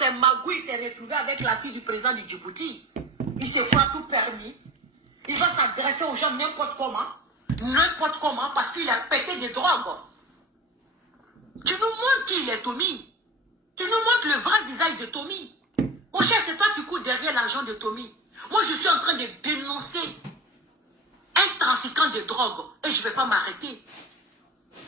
ses magouilles, il s'est retrouvé avec la fille du président du Djibouti. Il se croit tout permis. Il va s'adresser aux gens n'importe comment. N'importe comment, parce qu'il a pété des drogues. Tu nous montres qui il est, Tommy. Tu nous montres le vrai visage de Tommy. Mon cher, c'est toi qui cours derrière l'argent de Tommy. Moi, je suis en train de dénoncer un trafiquant de drogue. Et je ne vais pas m'arrêter.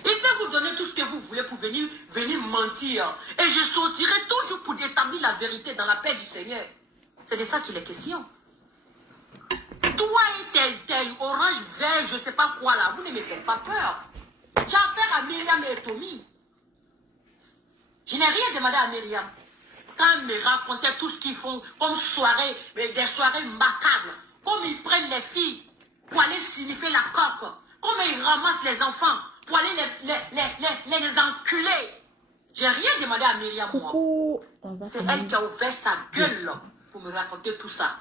Il peut vous donner tout ce que vous voulez pour venir mentir. Et je sortirai toujours pour établir la vérité dans la paix du Seigneur. C'est de ça qu'il est question. Toi et tel, orange, vert, je ne sais pas quoi là, vous ne me faites pas peur. J'ai affaire à Myriam et Tommy. Je n'ai rien demandé à Myriam. Quand ils me racontaient tout ce qu'ils font comme soirée, des soirées macabres, comme ils prennent les filles pour aller signifier la coque, comme ils ramassent les enfants pour aller les enculer. J'ai rien demandé à Myriam, moi. C'est elle qui a ouvert sa gueule pour me raconter tout ça.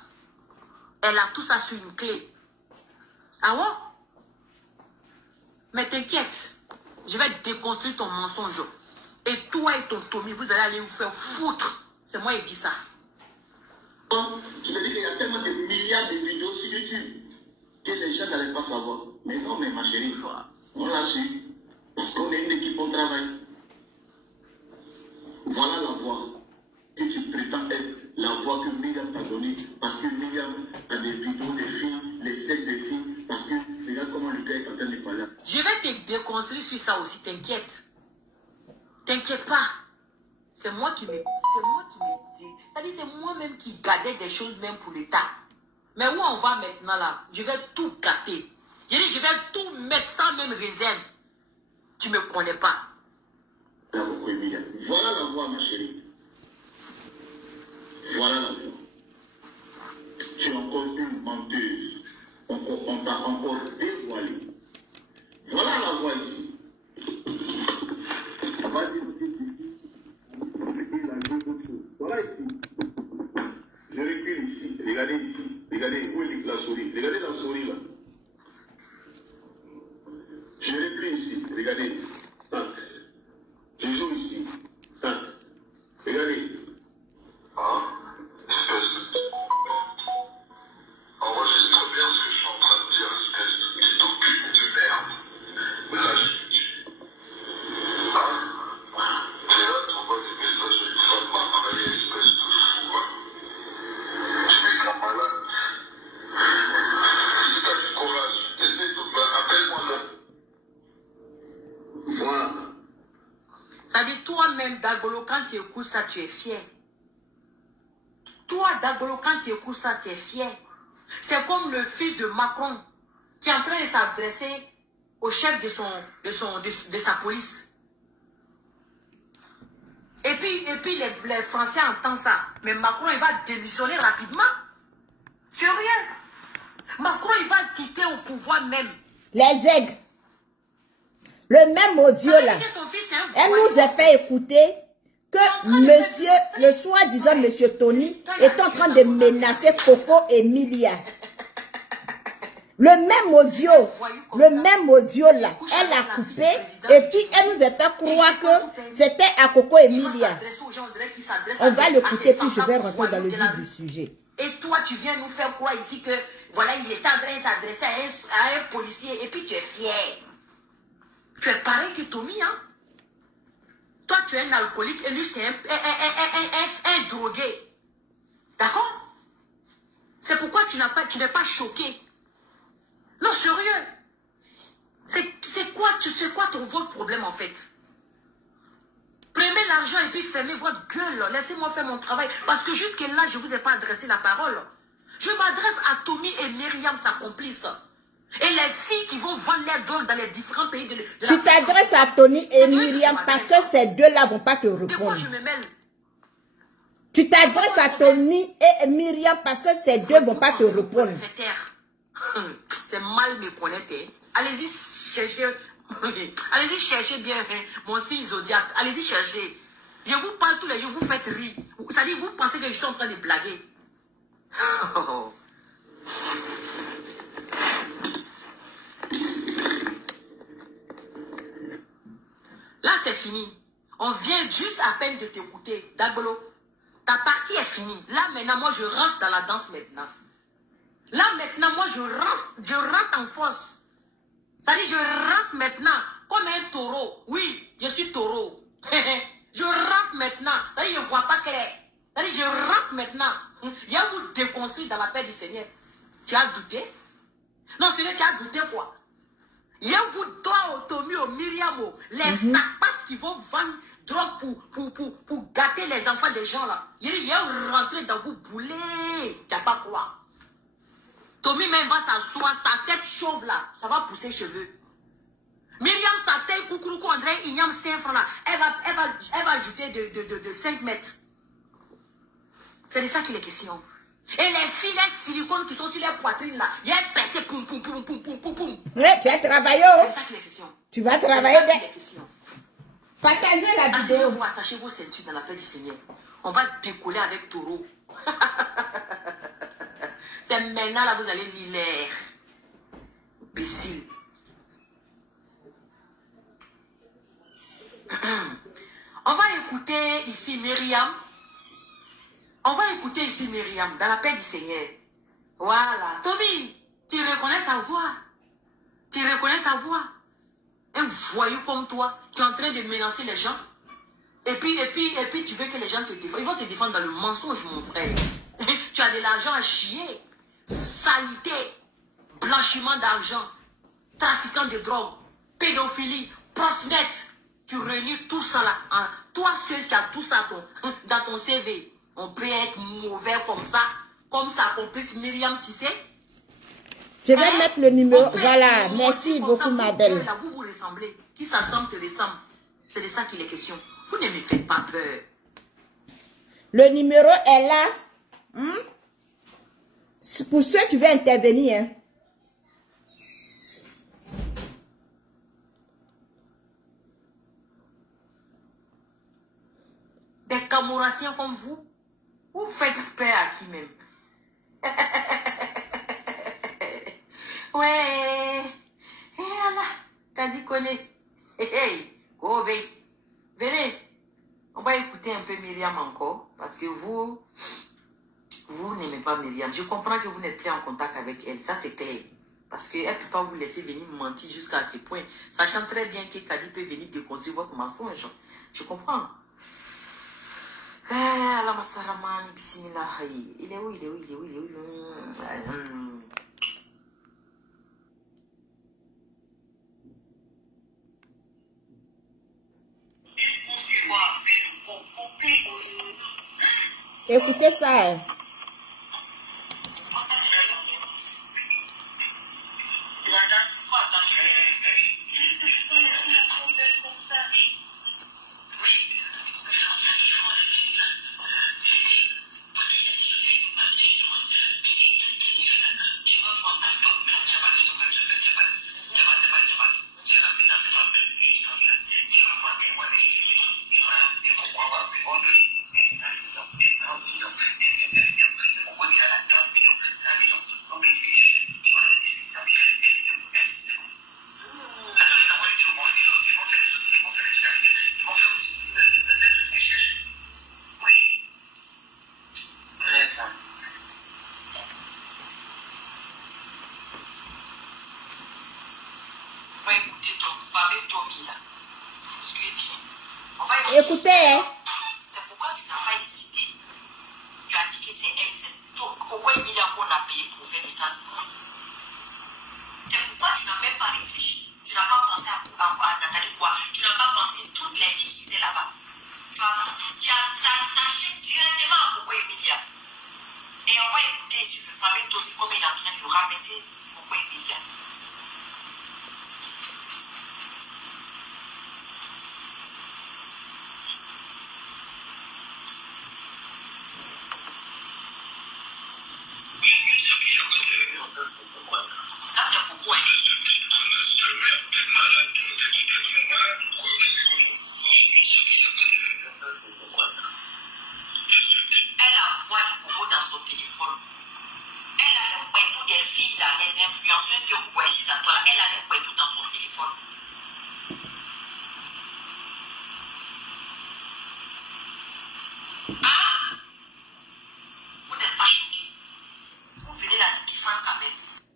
Elle a tout ça sur une clé. Ah ouais? Mais t'inquiète, je vais déconstruire ton mensonge. Et toi et ton Tommy, vous allez aller vous faire foutre. C'est moi qui dis ça. Je te dis qu'il y a tellement de milliards de vidéos sur YouTube que les gens n'allaient pas savoir. Mais non, mais ma chérie, on l'a su. Parce qu'on est une équipe, on travaille. Voilà la voix que tu prétends être, la voix que Myriam t'a donnée. Parce que Myriam a des vidéos des filles, les sexes des filles. Parce que regarde comment le gars est en train de parler. Je vais te déconstruire sur ça aussi, t'inquiète. T'inquiète pas. C'est moi qui me... C'est-à-dire c'est moi-même qui gardais des choses même pour l'État. Mais où on va maintenant là? Je vais tout gâter. Je dis, je vais tout mettre sans même réserve. Tu ne me connais pas. Voilà la voix, ma chérie. Voilà la voix. Tu es encore une menteuse. On t'a encore dévoilé. Voilà la voix ici. On va dire aussi voilà ici. Je recule ici. Regardez ici. Regardez où est la souris. Regardez la souris là. Je recule ici. Regardez. Tac. Je joue ici. Tac. Regardez. Ah, espèce de... Enregistre bien ce que je suis en train de dire, espèce d'enculé de merde. Mais là, tu es là, tu envoies des messages à une femme mariée, espèce de fou. Tu m'es comme malade. Si t'as du courage, essaie de... Appelle-moi là. Voilà. Ça dit toi-même, Dagolo, quand tu écoutes ça, tu es fier. Toi, Dagolo, quand tu écoutes ça, tu es fier. C'est comme le fils de Macron qui est en train de s'adresser au chef de sa police. Et puis les Français entendent ça. Mais Macron, il va démissionner rapidement. Sérieux. Macron, il va quitter au pouvoir même. Les aigles. Le même audio là. Elle nous a fait écouter que monsieur, le soi-disant monsieur Tony, est en train de menacer Coco et Emilia. Le même audio là, elle a coupé et puis elle nous a fait croire que c'était à Coco et Emilia. On va l'écouter puis je vais rentrer dans le vif du sujet. Et toi, tu viens nous faire croire ici que, voilà, ils étaient en train de s'adresser à un policier et puis tu es fier. Tu es pareil que Tommy, hein? Toi, tu es un alcoolique et lui, c'est un drogué. D'accord? C'est pourquoi tu n'es pas choqué. Non, sérieux. C'est quoi votre problème, en fait? Prenez l'argent et puis fermez votre gueule. Laissez-moi faire mon travail. Parce que jusque-là, je ne vous ai pas adressé la parole. Je m'adresse à Tommy et Myriam, sa complice. Et les filles qui vont vendre les drogues dans les différents pays de la... Tu t'adresses à Tony et Myriam parce que ces deux-là ne vont pas te répondre. De quoi je me mêle? Tu t'adresses à Tony et Myriam parce que ces deux ne vont pas te répondre. C'est mal me connaître. Allez-y chercher. Allez-y chercher bien mon signe zodiaque. Allez-y chercher. Je vous parle tous les jours, vous faites rire. C'est-à-dire, vous pensez que je suis en train de blaguer. Là, c'est fini. On vient juste à peine de t'écouter. Dagbolo, Ta partie est finie. Là, maintenant, moi, je rentre dans la danse maintenant. Là, maintenant, moi, je rentre en force. Ça dit, je rentre maintenant comme un taureau. Oui, je suis taureau. Je rentre maintenant. Ça dit, je ne vois pas clair. Ça dit, je rentre maintenant. Il y a vous déconstruire dans la paix du Seigneur. Tu as douté? Non, Seigneur, tu as douté quoi? Il y a vous, toi, Tommy, Myriam, les sapates qui vont vendre drogue pour gâter les enfants des gens là. Il y a rentré dans vous bouler. Tu n'as pas quoi? Tommy même va s'asseoir, sa tête chauve là, ça va pousser les cheveux. Myriam, sa tête coucou, André, il y a 5 francs là. Elle va ajouter de 5 mètres. C'est de ça qu'il est question. Et les filets silicone qui sont sur les poitrines là, il y a percé, poum, poum, poum, poum, poum, poum, poum. Ouais, tu as travaillé. C'est de ça qu'il est question. Tu vas travailler. C'est de ça qu'il est question. Partagez la vidéo. Vous attachez vos ceintures dans la paix du Seigneur. On va décoller avec taureau. C'est maintenant là, vous allez lire l'air. Imbécile. On va écouter ici Myriam. On va écouter ici Myriam dans la paix du Seigneur. Voilà. Tommy, tu reconnais ta voix. Tu reconnais ta voix. Un voyou comme toi, tu es en train de menacer les gens. Et puis tu veux que les gens te défendent. Ils vont te défendre dans le mensonge, mon frère. Tu as de l'argent à chier. Saleté, blanchiment d'argent, trafiquant de drogue, pédophilie, prostitution. Tu réunis tout ça là. Hein. Toi seul, tu as tout ça dans ton CV. On peut être mauvais comme ça complice Myriam Cissé. Je vais mettre le numéro. Voilà, merci beaucoup, ma belle. Là, vous ressemblez. Qui s'assemble, se ressemble. C'est de ça qu'il est question. Vous ne me faites pas peur. Le numéro est là. Pour ceux qui veulent intervenir. Hein. Des Camourassiens comme vous faites peur à qui même? Ouais. Et là, Kadi connaît. Hey, venez. On va écouter un peu Myriam encore. Parce que vous n'aimez pas Myriam. Je comprends que vous n'êtes plus en contact avec elle. Ça, c'est clair. Parce qu'elle ne peut pas vous laisser venir mentir jusqu'à ce point. Sachant très bien que Kadi peut venir déconstruire votre mensonge. Je comprends. Allah Masaramani, bismillah. Il est où? Écoutez ça. Hein. Écoutez, hein. C'est pourquoi tu n'as pas hésité. Tu as dit que c'est elle, c'est toi. Pourquoi il a qu'on a payé pour faire ça? C'est pourquoi tu n'as même pas réfléchi. Tu n'as pas pensé à Nathalie quoi. Tu n'as pas pensé toutes les filles qui étaient là-bas. Tu as attaché directement à pourquoi Emilia. Et on va écouter sur le fameux Tommy comme il est en train de ramasser pourquoi Emilia. Ça c'est pourquoi. Elle a voix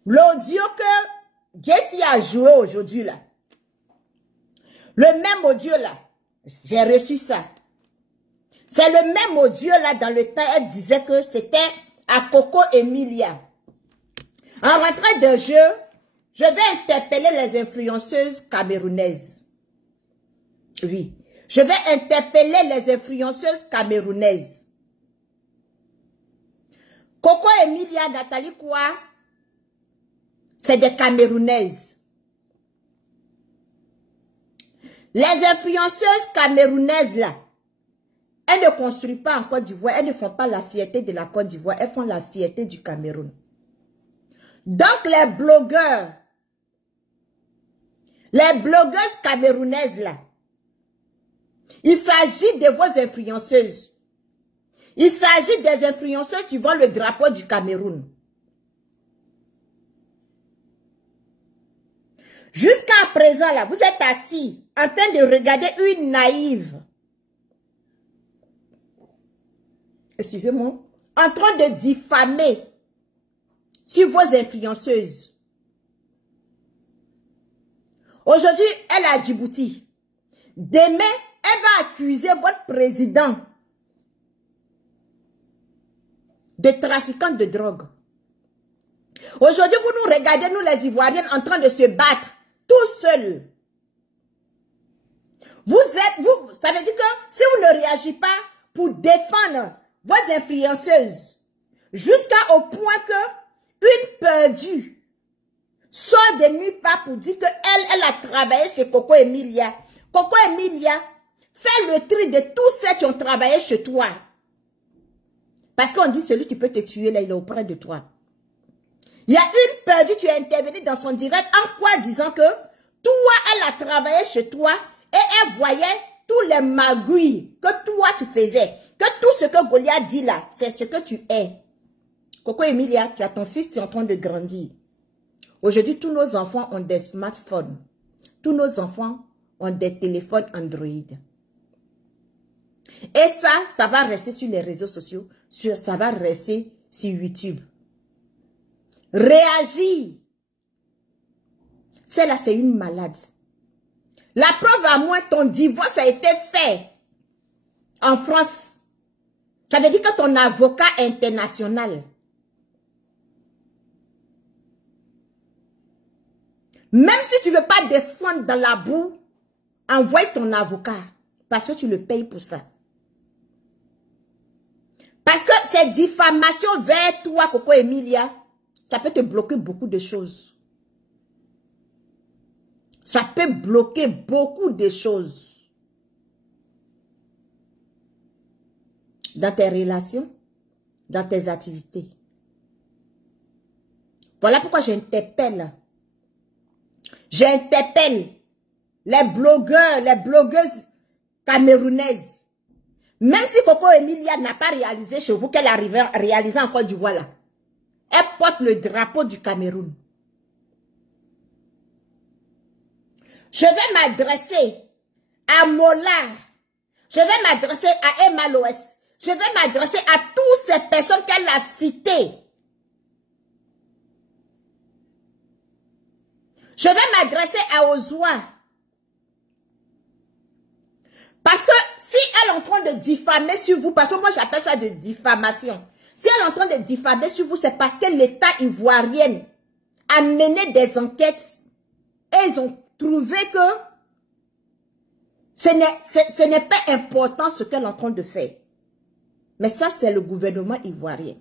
L'audio que Jessie a joué aujourd'hui là. Le même audio là. J'ai reçu ça. C'est le même audio là dans le temps. Elle disait que c'était à Coco Emilia. En rentrant de jeu, je vais interpeller les influenceuses camerounaises. Oui. Je vais interpeller les influenceuses camerounaises. Coco Emilia, Nathalie quoi? C'est des Camerounaises. Les influenceuses camerounaises là, elles ne construisent pas en Côte d'Ivoire, elles ne font pas la fierté de la Côte d'Ivoire, elles font la fierté du Cameroun. Donc les blogueuses camerounaises là, il s'agit de vos influenceuses. Il s'agit des influenceuses qui vendent le drapeau du Cameroun. Jusqu'à présent, là, vous êtes assis en train de regarder une naïve. Excusez-moi. En train de diffamer sur vos influenceuses. Aujourd'hui, elle est à Djibouti. Demain, elle va accuser votre président de trafiquants de drogue. Aujourd'hui, vous nous regardez, nous les Ivoiriennes, en train de se battre, tout seuls. Ça veut dire que si vous ne réagissez pas pour défendre vos influenceuses, jusqu'à au point que une perdue sort de nulle part pour dire qu'elle a travaillé chez Coco Emilia. Coco Emilia, fais le tri de tous ceux qui ont travaillé chez toi. Parce qu'on dit, celui qui peut te tuer, là, il est auprès de toi. Il y a une perdue, tu es intervenu dans son direct, en quoi disant que toi, elle a travaillé chez toi et elle voyait tous les magouilles que toi, tu faisais. Que tout ce que Goliath dit là, c'est ce que tu es. Coco Emilia, tu as ton fils qui est en train de grandir. Aujourd'hui, tous nos enfants ont des smartphones. Tous nos enfants ont des téléphones Android. Et ça va rester sur les réseaux sociaux, ça va rester sur YouTube. Réagis. Celle-là, c'est une malade. La preuve à moi, ton divorce a été fait en France. Ça veut dire que ton avocat international, même si tu ne veux pas descendre dans la boue, envoie ton avocat. Parce que tu le payes pour ça. Parce que cette diffamation vers toi, Coco Emilia, ça peut te bloquer beaucoup de choses. Ça peut bloquer beaucoup de choses. Dans tes relations, dans tes activités. Voilà pourquoi j'interpelle. J'interpelle les blogueurs, les blogueuses camerounaises. Même si Coco Emilia n'a pas réalisé chez vous qu'elle arrive à réaliser en Côte d'Ivoire là. Elle porte le drapeau du Cameroun. Je vais m'adresser à Mola. Je vais m'adresser à Emma Loès. Je vais m'adresser à toutes ces personnes qu'elle a citées. Je vais m'adresser à Ozoa. Parce que si elle est en train de diffamer sur vous, parce que moi j'appelle ça de diffamation. Si elle est en train de diffamer sur vous, c'est parce que l'État ivoirien a mené des enquêtes et ils ont trouvé que ce n'est pas important ce qu'elle est en train de faire. Mais ça, c'est le gouvernement ivoirien.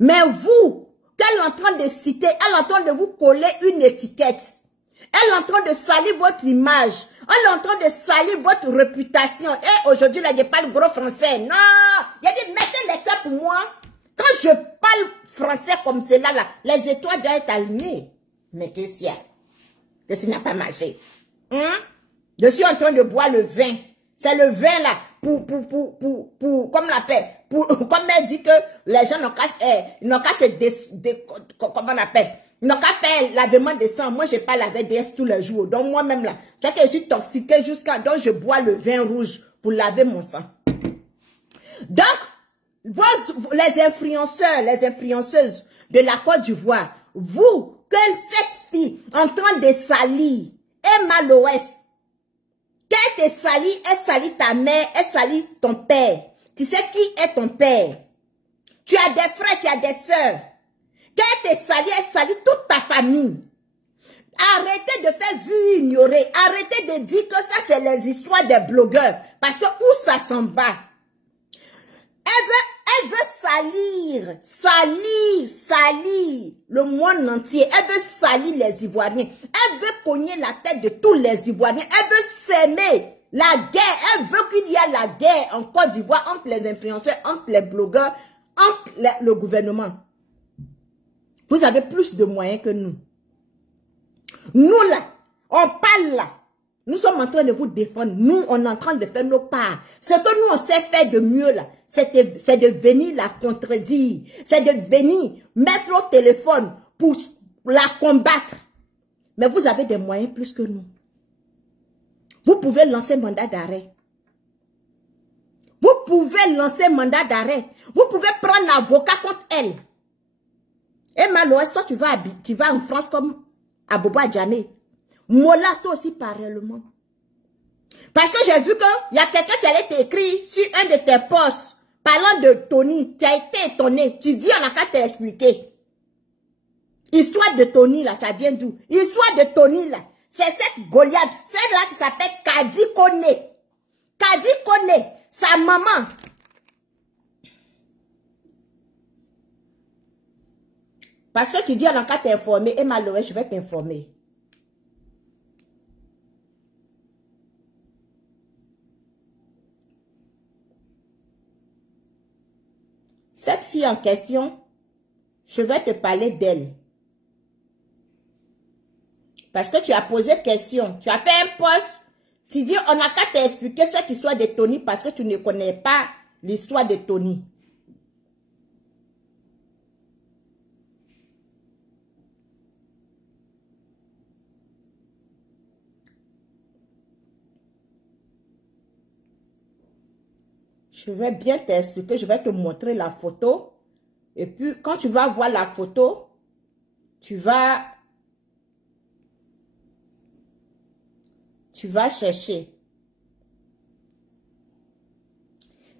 Mais vous, qu'elle est en train de citer, elle est en train de vous coller une étiquette. Elle est en train de salir votre image. Elle est en train de salir votre réputation. Et aujourd'hui, là, je parle gros français. Non! Il a dit, mettez les cœurs pour moi. Quand je parle français comme cela, là, les étoiles doivent être alignées. Mais qu'est-ce qu'il y a? Qu'est-ce qui n'a pas marché? Je suis en train de boire le vin. C'est le vin, là, comme on l'appelle, comme elle dit que les gens n'ont qu'à comment on appelle? Ils n'ont qu'à faire lavement de sang. Moi, je n'ai pas lavé DS tous les jours. Donc, moi-même, là, c'est que je suis toxiquée jusqu'à... Donc, je bois le vin rouge pour laver mon sang. Donc, les influenceurs, les influenceuses de la Côte d'Ivoire, vous, que cette fille en train de salir, Emma Loès, qu'elle te salit, elle salit ta mère, elle salit ton père. Tu sais qui est ton père? Tu as des frères, tu as des sœurs. Qu'elle te salit, elle salit toute ta famille. Arrêtez de faire vue ignorer. Arrêtez de dire que ça, c'est les histoires des blogueurs. Parce que où ça s'en va? Elle veut salir le monde entier. Elle veut salir les Ivoiriens. Elle veut cogner la tête de tous les Ivoiriens. Elle veut s'aimer la guerre. Elle veut qu'il y ait la guerre en Côte d'Ivoire entre les influenceurs, entre les blogueurs, entre le gouvernement. Vous avez plus de moyens que nous. Nous là, on parle là. Nous sommes en train de vous défendre. Nous, on est en train de faire nos parts. Ce que nous, on sait faire de mieux là, c'est de venir la contredire. C'est de venir mettre au téléphone pour la combattre. Mais vous avez des moyens plus que nous. Vous pouvez lancer mandat d'arrêt. Vous pouvez lancer mandat d'arrêt. Vous pouvez prendre l'avocat contre elle. Et Maloès, toi, tu vas en France comme à Bobo Adjamé. Mola, toi aussi, parallèlement. Parce que j'ai vu qu'il y a quelqu'un qui allait t'écrire sur un de tes posts parlant de Tony. Tu as été étonné. Tu dis, on n'a qu'à t'expliquer. Histoire de Tony, là, ça vient d'où? Histoire de Tony, là, c'est cette Goliath, celle-là qui s'appelle Kadi Kone. Kadi Kone, sa maman. Parce que tu dis, on n'a qu'à t'informer. Et malheureux, je vais t'informer. Cette fille en question, je vais te parler d'elle. Parce que tu as posé question. Tu as fait un post. Tu dis, on n'a qu'à t'expliquer cette histoire de Tony parce que tu ne connais pas l'histoire de Tony. Je vais bien t'expliquer, je vais te montrer la photo. Et puis, quand tu vas voir la photo, tu vas chercher.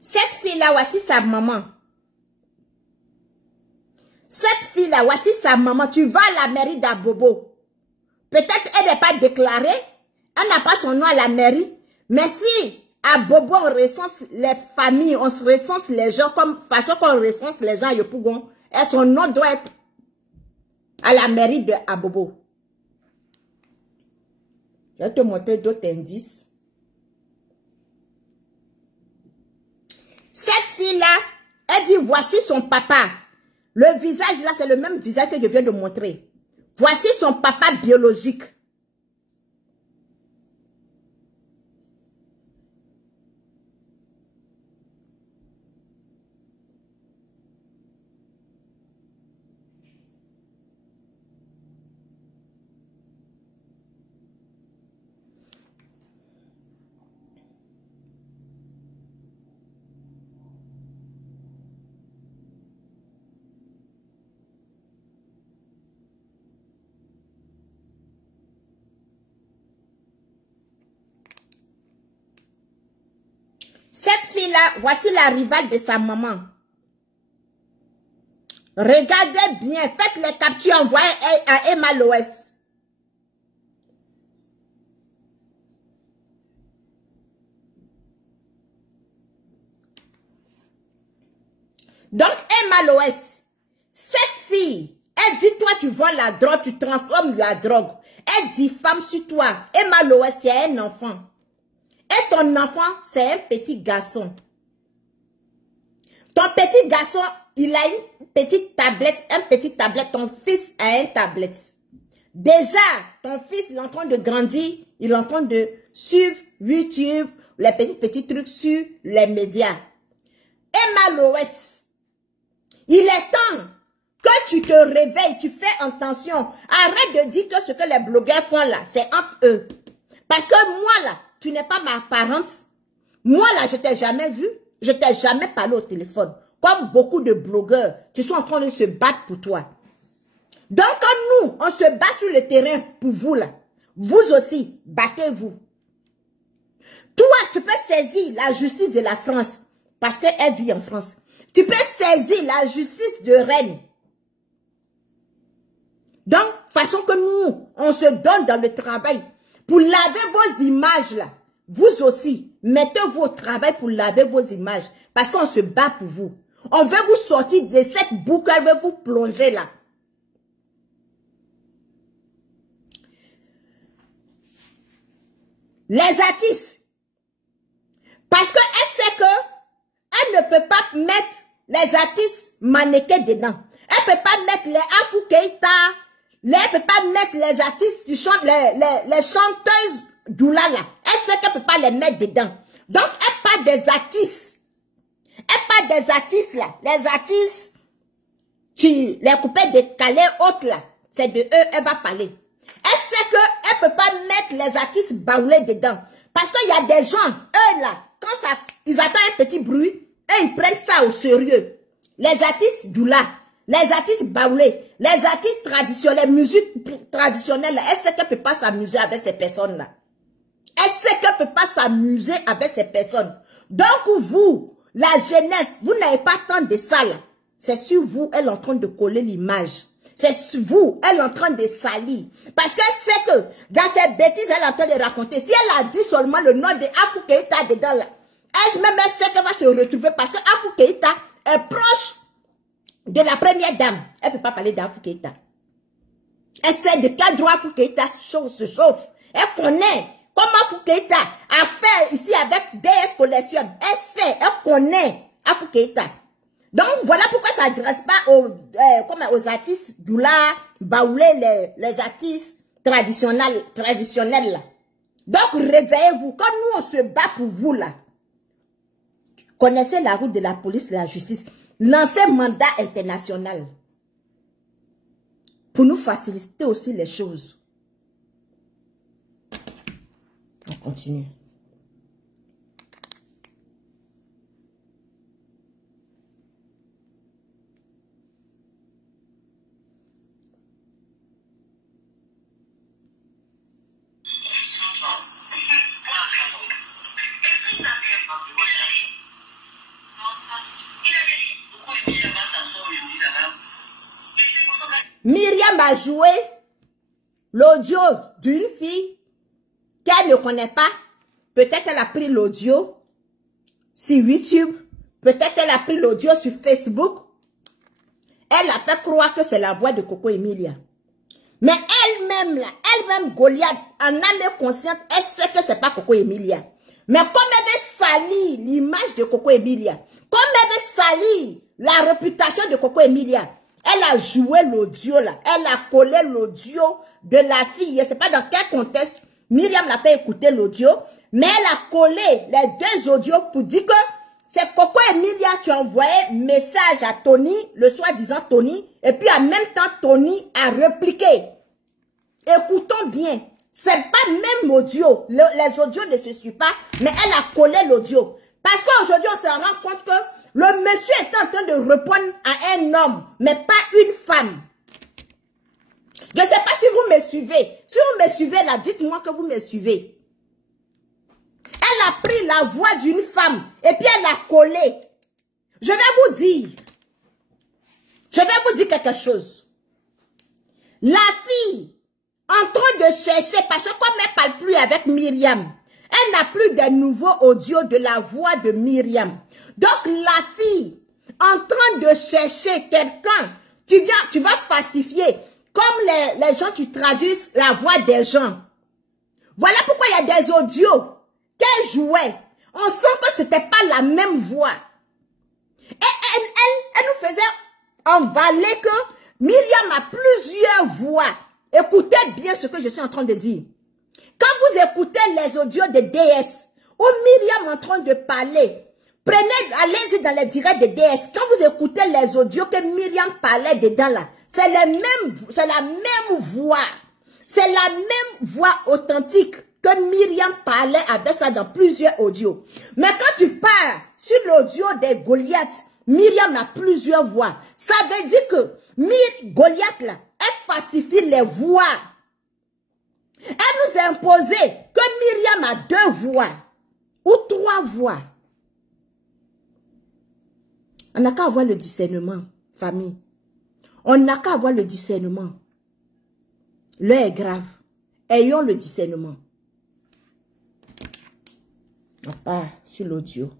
Cette fille-là, voici sa maman. Cette fille-là, voici sa maman. Tu vas à la mairie d'Abobo. Peut-être elle n'est pas déclarée. Elle n'a pas son nom à la mairie. Mais si à Bobo, on recense les familles, on se recense les gens comme façon qu'on recense les gens à Yopougon. Et son nom doit être à la mairie de Abobo. Je vais te montrer d'autres indices. Cette fille-là, elle dit, voici son papa. Le visage là, c'est le même visage que je viens de montrer. Voici son papa biologique. Cette fille-là, voici la rivale de sa maman. Regardez bien, faites les captures envoyées à Emma Loès. Donc, Emma Loès, cette fille, elle dit, toi, tu vends la drogue, tu transformes la drogue. Elle dit, femme sur toi. Emma Loès, tu as un enfant. Et ton enfant, c'est un petit garçon. Ton petit garçon, il a une petite tablette, ton fils a une tablette. Déjà, ton fils, il est en train de grandir, il est en train de suivre YouTube, les petits trucs sur les médias. Emma Loès, il est temps que tu te réveilles, tu fais attention. Arrête de dire que ce que les blogueurs font là, c'est entre eux. Parce que moi là, tu n'es pas ma parente. Moi, là, je t'ai jamais vu. Je t'ai jamais parlé au téléphone. Comme beaucoup de blogueurs qui sont en train de se battre pour toi. Donc, quand nous, on se bat sur le terrain pour vous, là, vous aussi, battez-vous. Toi, tu peux saisir la justice de la France, parce qu'elle vit en France. Tu peux saisir la justice de Rennes. Donc, façon que nous, on se donne dans le travail pour laver vos images, là. Vous aussi, mettez-vous au travail pour laver vos images, parce qu'on se bat pour vous. On veut vous sortir de cette boucle, on veut vous plonger là. Les artistes, parce qu'elle sait que elle ne peut pas mettre les artistes mannequins dedans. Elle ne peut pas mettre les Afou Keïta, elle ne peut pas mettre les artistes qui chantent, les chanteuses d'Oula là. Elle sait qu'elle ne peut pas les mettre dedans. Donc, elle parle des artistes. Elle parle des artistes là. Les artistes, les coupés de Calais, autres là. C'est de eux, elle va parler. Elle sait qu'elle ne peut pas mettre les artistes baoulés dedans. Parce qu'il y a des gens, eux là, quand ça, ils attendent un petit bruit, et ils prennent ça au sérieux. Les artistes d'Oula, les artistes baoulés, les artistes traditionnels, musique traditionnelle, là, elle sait qu'elle ne peut pas s'amuser avec ces personnes-là. Elle sait qu'elle ne peut pas s'amuser avec ces personnes. Donc vous, la jeunesse, vous n'avez pas tant de ça là. C'est sur vous, elle est en train de coller l'image. C'est sur vous, elle est en train de salir. Parce qu'elle sait que dans ces bêtises, elle est en train de raconter. Si elle a dit seulement le nom de Afou Keïta dedans là, elle-même sait qu'elle va se retrouver parce que Afou Keïta est proche de la première dame. Elle ne peut pas parler d'Afou Keïta. Elle sait de quel droit Afou Keïta se chauffe. Elle connaît comment Afou Keïta a fait ici avec DS Collection. Elle sait, elle connaît Afou Keïta. Donc voilà pourquoi ça ne s'adresse pas aux artistes d'Oula, baoulé, les artistes traditionnels là. Donc réveillez-vous. Quand nous on se bat pour vous là, connaissez la route de la police et de la justice. Lancez mandat international. Pour nous faciliter aussi les choses. On continue. Myriam a joué l'audio d'une fille qu'elle ne connaît pas. Peut-être qu'elle a pris l'audio sur YouTube. Peut-être qu'elle a pris l'audio sur Facebook. Elle a fait croire que c'est la voix de Coco Emilia. Mais elle-même, là, elle-même, Goliath, en âme consciente, elle sait que c'est pas Coco Emilia. Mais comme elle veut salir l'image de Coco Emilia, comme elle veut salir la réputation de Coco Emilia, elle a joué l'audio là. Elle a collé l'audio de la fille. Je ne sais pas dans quel contexte Myriam l'a fait écouter l'audio. Mais elle a collé les deux audios pour dire que c'est Coco Emilia qui a envoyé message à Tony, le soi-disant Tony. Et puis en même temps, Tony a répliqué. Écoutons bien. C'est pas même audio. Les audios ne se suivent pas. Mais elle a collé l'audio. Parce qu'aujourd'hui, on se rend compte que le monsieur est en train de répondre à un homme, mais pas une femme. Je ne sais pas si vous me suivez. Si vous me suivez là, dites-moi que vous me suivez. Elle a pris la voix d'une femme et puis elle a collé. Je vais vous dire quelque chose. La fille, en train de chercher, parce que comme elle ne parle plus avec Myriam, elle n'a plus de nouveaux audios de la voix de Myriam. Donc, la fille, en train de chercher quelqu'un, tu vas falsifier. Comme les gens, tu traduis la voix des gens. Voilà pourquoi il y a des audios qu'elle jouait. On sent que ce n'était pas la même voix. Et elle nous faisait envaler que Myriam a plusieurs voix. Écoutez bien ce que je suis en train de dire. Quand vous écoutez les audios de DS, où Myriam est en train de parler, allez-y dans les directs de DS. Quand vous écoutez les audios que Myriam parlait dedans là, c'est la même voix. C'est la même voix authentique que Myriam parlait avec ça dans plusieurs audios. Mais quand tu pars sur l'audio des Goliath, Myriam a plusieurs voix. Ça veut dire que Goliath là, elle falsifie les voix. Elle nous a imposé que Myriam a 2 voix ou 3 voix. On n'a qu'à avoir le discernement, famille. On n'a qu'à avoir le discernement. L'heure est grave. Ayons le discernement. On part sur l'audio.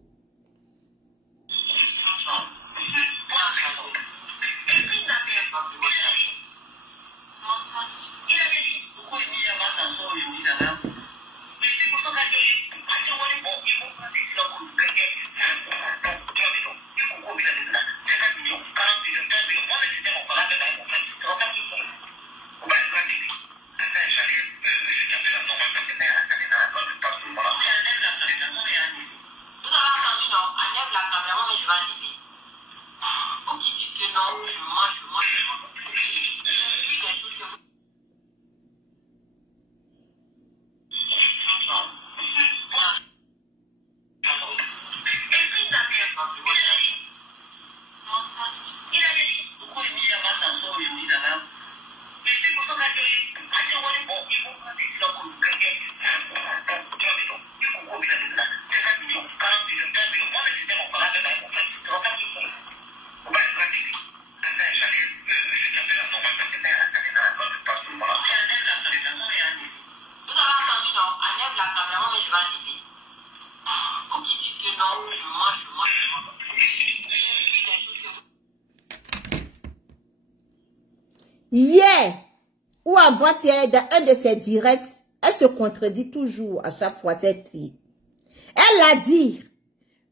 Hier, ou avant-hier, dans un de ses directs, elle se contredit toujours à chaque fois, cette fille. Elle a dit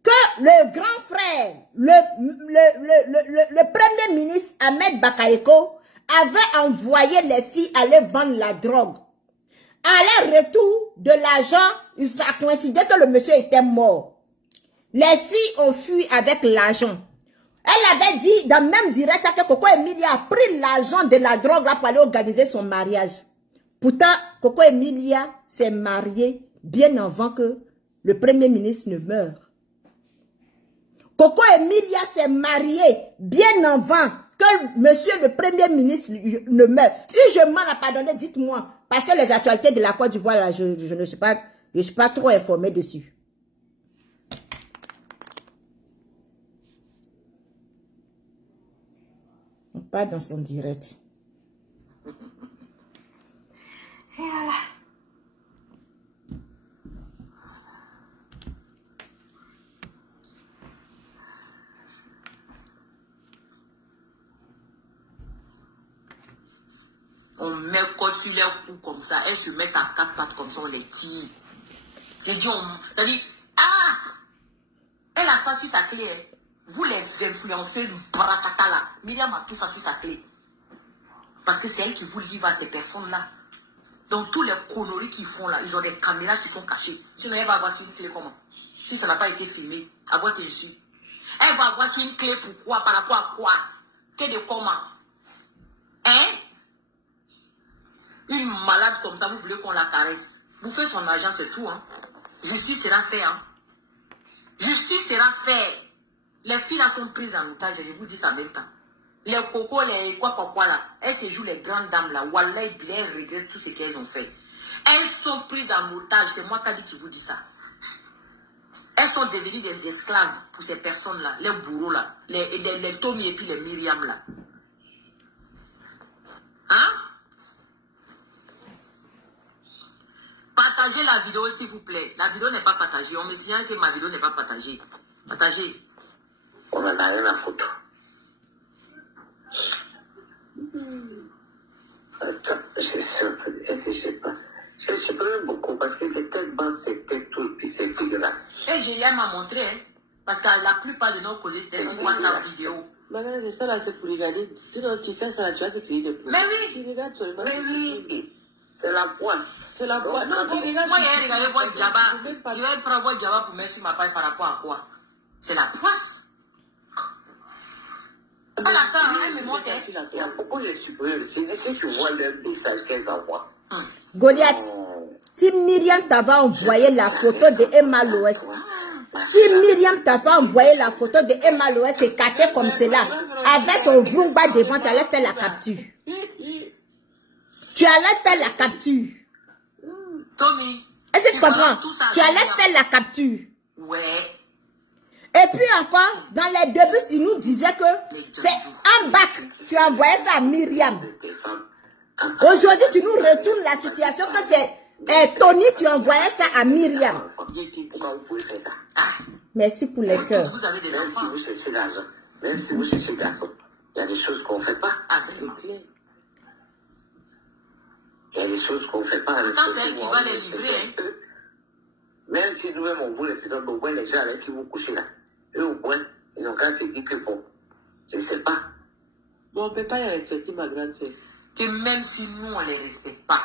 que le grand frère, le premier ministre Ahmed Bakayoko avait envoyé les filles aller vendre la drogue. À leur retour de l'argent, ça coïncidait que le monsieur était mort. Les filles ont fui avec l'argent. Elle avait dit dans le même direct que Coco Emilia a pris l'argent de la drogue là pour aller organiser son mariage. Pourtant, Coco Emilia s'est mariée bien avant que le premier ministre ne meure. Coco Emilia s'est mariée bien avant que monsieur le premier ministre ne meure. Si je m'en ai pardonné, dites-moi. Parce que les actualités de la Côte d'Ivoire, là, je ne suis pas trop informée dessus. On part dans son direct. Et voilà. On met code sur les coups comme ça. Elles se mettent à 4 pattes comme ça, on les tire. J'ai dit, ça dit, ah! Elle a ça sur sa clé. Vous les influencez, le bracata là. Myriam a tout ça sur sa clé. Parce que c'est elle qui vous livre à ces personnes-là. Donc tous les conneries qu'ils font là, ils ont des caméras qui sont cachées. Sinon elle va avoir sur une clé comment? Si ça n'a pas été filmé, avoir été ici. Elle va avoir sur une clé pourquoi? Par rapport à quoi? Que de comment? Hein? Une malade comme ça, vous voulez qu'on la caresse. Vous faites son argent, c'est tout. Hein? Justice sera faite. Hein? Justice sera faite. Les filles là sont prises en otage, je vous dis ça en même temps. Les cocos, les quoi là, elles se jouent les grandes dames là. Wallah, elles regrettent tout ce qu'elles ont fait. Elles sont prises en otage, c'est moi qui vous dis ça. Elles sont devenues des esclaves pour ces personnes là, les bourreaux là, les Tommy et puis les Myriam là. Hein? Partagez la vidéo s'il vous plaît. La vidéo n'est pas partagée. On me signale que ma vidéo n'est pas partagée. Partagez. On en a rien à foutre. Attends, je sais pas. Je sais pas beaucoup parce que les têtes basses, c'était tout, puis c'est dégueulasse. Et Julien m'a montré, hein, parce que la plupart de nos causes, c'était sur WhatsApp vidéo. Madame, c'est ça là, c'est pour regarder. Sinon, tu fais ça, tu as fini de plus. Mais oui. Tu regardes seulement. Mais oui. C'est la poisse. C'est la poisse. Non, tu regardes. Moi, j'ai regardé votre Jabba. Je vais prendre votre Jabba pour mettre sur ma page par rapport à quoi? C'est la poisse. Elle a ça, elle me montre. Il y a beaucoup de supérieurs. C'est que tu vois le message qu'elles envoient. Goliath, si Myriam t'avait envoyé la photo de Emma Loès, si Myriam t'avait envoyé la photo de Emma Loès écartée comme cela, avec son vroumba devant, tu allais faire la capture. tu allais faire la capture. Tommy. Est-ce que tu comprends? Tu allais faire la capture. Ouais. Et puis encore, dans les débuts, tu nous disais que c'est un bac. Tu envoyais ça à Myriam. Aujourd'hui, tu nous retournes la situation que c'est Tony, tu envoyais ça à Myriam. Merci pour les cœurs. Vous avez des enfants. Même si vous cherchez le garçon, il y a des choses qu'on ne fait pas. Ah, c'est clair. Il y a des choses qu'on ne fait pas. Pourtant, c'est elle qui va les livrer. Hein. Même si nous-mêmes on vous laisse dans nos bois, les gens avec qui vous couchez là, eux au point, ils n'ont qu'à se dire que bon, je ne sais pas. Bon, on ne peut pas y respecter ma grande sœur. Que même si nous, on ne les respecte pas,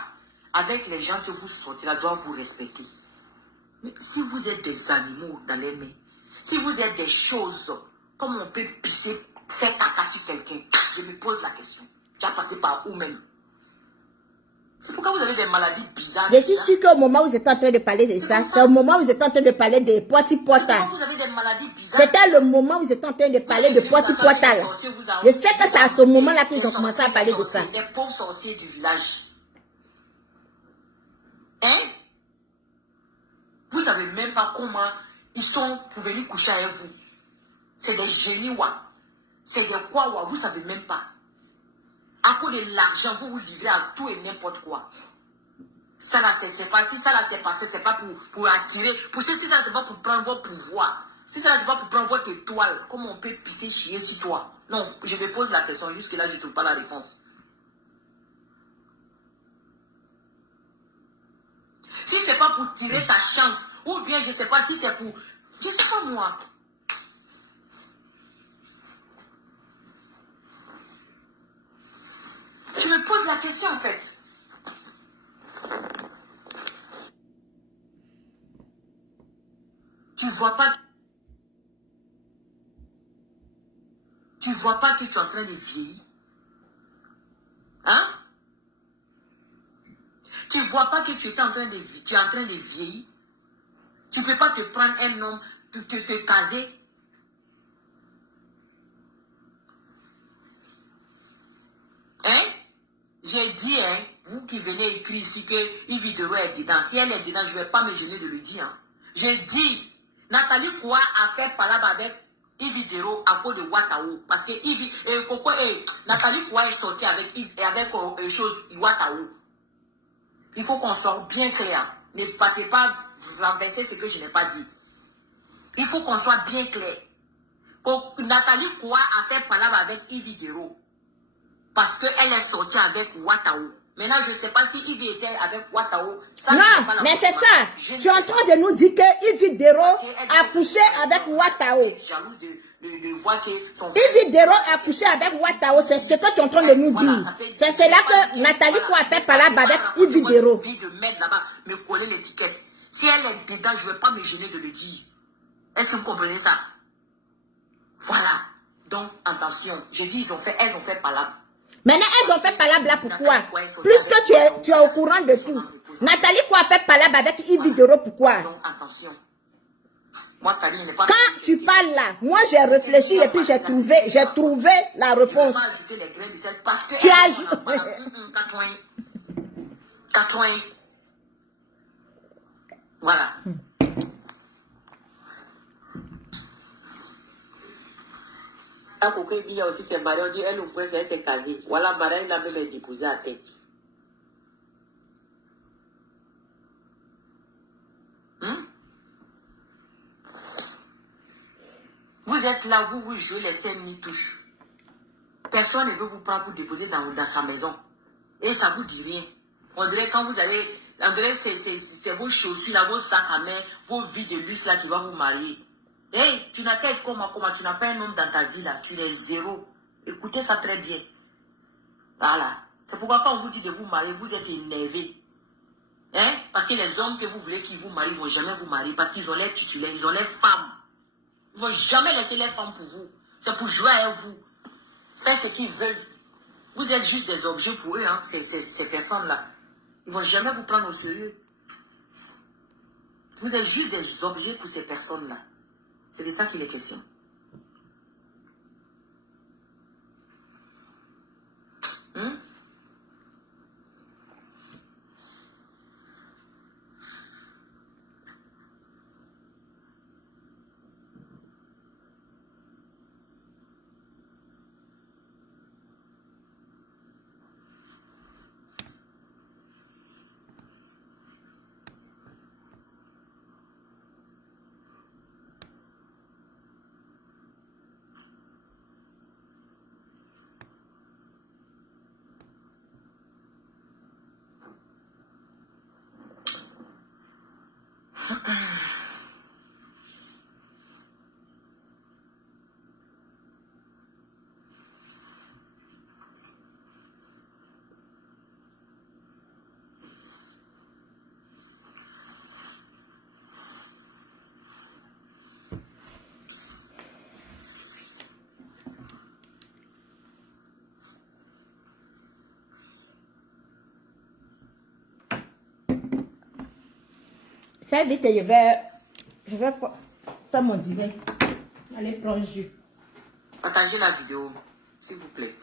avec les gens que vous sortez là, doivent vous respecter. Mais si vous êtes des animaux dans les mains, si vous êtes des choses, comme on peut pisser, faire caca sur quelqu'un, je me pose la question. Tu as passé par où même? C'est pourquoi vous avez des maladies bizarres. Je suis sûr qu'au moment où vous êtes en train de parler de ça, c'est au moment où vous êtes en train de parler de Poiti-Poita. Vous avez des maladies bizarres. C'était le moment où vous êtes en train de parler de Poiti-Poita. Je sais que c'est à ce moment-là qu'ils ont commencé à parler de ça. Des pauvres sorciers du village. Hein? Vous savez même pas comment ils sont pour venir coucher avec vous. C'est des génies, wa. C'est des quoi, wa. Vous savez même pas. À cause de l'argent, vous vous livrez à tout et n'importe quoi. Ça là, c'est pas si ça là, c'est passé, c'est pas pour attirer. Pour si ça, c'est pas pour prendre votre pouvoir. Si ça là, c'est pas pour prendre votre étoile. Comment on peut pisser, chier sur toi? Non, je me pose la question. Jusque là, je ne trouve pas la réponse. Si c'est pas pour tirer ta chance, ou bien je sais pas si c'est pour... Je sais pas moi. Je me pose la question en fait. Tu vois pas... Tu vois pas que tu es en train de vieillir? Hein? Tu vois pas que tu es en train de vieillir? Tu peux pas te prendre un homme, te caser? Hein? J'ai dit, hein, vous qui venez écrire ici que Yves Dero est dedans. Si elle est dedans, je ne vais pas me gêner de le dire. Hein. J'ai dit, Nathalie Koua a fait palabre avec Yves Dero à cause de Ouattao. Parce que Nathalie Koua est sortie avec Ouattao. Il faut qu'on soit bien clair. Ne partez pas renverser ce que je n'ai pas dit. Il faut qu'on soit bien clair. Nathalie Koua a fait palabre avec Yves Dero. Parce qu'elle est sortie avec Ouattao. Maintenant, je ne sais pas si Yves était avec Ouattao. Non, mais c'est ça. Tu es en train de nous dire que Yves Dero a couché avec Ouattao. Yves Dero a couché avec Ouattao. C'est ce que tu es en train de nous dire. C'est là que Nathalie a fait palabre avec Yves Dero. Me coller l'étiquette. Si elle est dedans, je ne vais pas me gêner de le dire. Est-ce que vous comprenez ça? Voilà. Donc, attention. Je dis, elles ont fait palabre. Maintenant, elles ont fait palabre là, pourquoi? Plus que tu es au courant de tout. Nathalie a fait palabre avec Yves Dero, pourquoi? Donc, attention. Moi, quand tu parles là, moi j'ai réfléchi et puis j'ai trouvé la réponse. Tu as ajouté. Voilà. Pourquoi il y a aussi ses mariés, on dit elle ou presque elle s'est casée. Voilà, Marie l'a même déposé à tête. Vous êtes là, vous jouez les 5 minutes touches. Personne ne veut vous prendre, vous déposer dans sa maison. Et ça vous dit rien. On dirait quand vous allez, on dirait c'est vos chaussures là, vos sacs à main, vos vies de luxe là qui vont vous marier. Hey, tu n'as qu'à être comment, tu n'as pas un homme dans ta vie là, tu es zéro. Écoutez ça très bien. Voilà. C'est pourquoi quand on vous dit de vous marier, vous êtes énervé. Hein? Parce que les hommes que vous voulez qu'ils vous marient, ils ne vont jamais vous marier parce qu'ils ont l'air titulaires, ils ont l'air femmes. Ils ne vont jamais laisser les femmes pour vous. C'est pour jouer avec vous. Faire ce qu'ils veulent. Vous êtes juste des objets pour eux, hein, ces personnes-là. Ils ne vont jamais vous prendre au sérieux. Vous êtes juste des objets pour ces personnes-là. C'est de ça qu'il est question. Fais vite et je vais faire mon dîner. Allez, prends le jus. Partagez la vidéo, s'il vous plaît.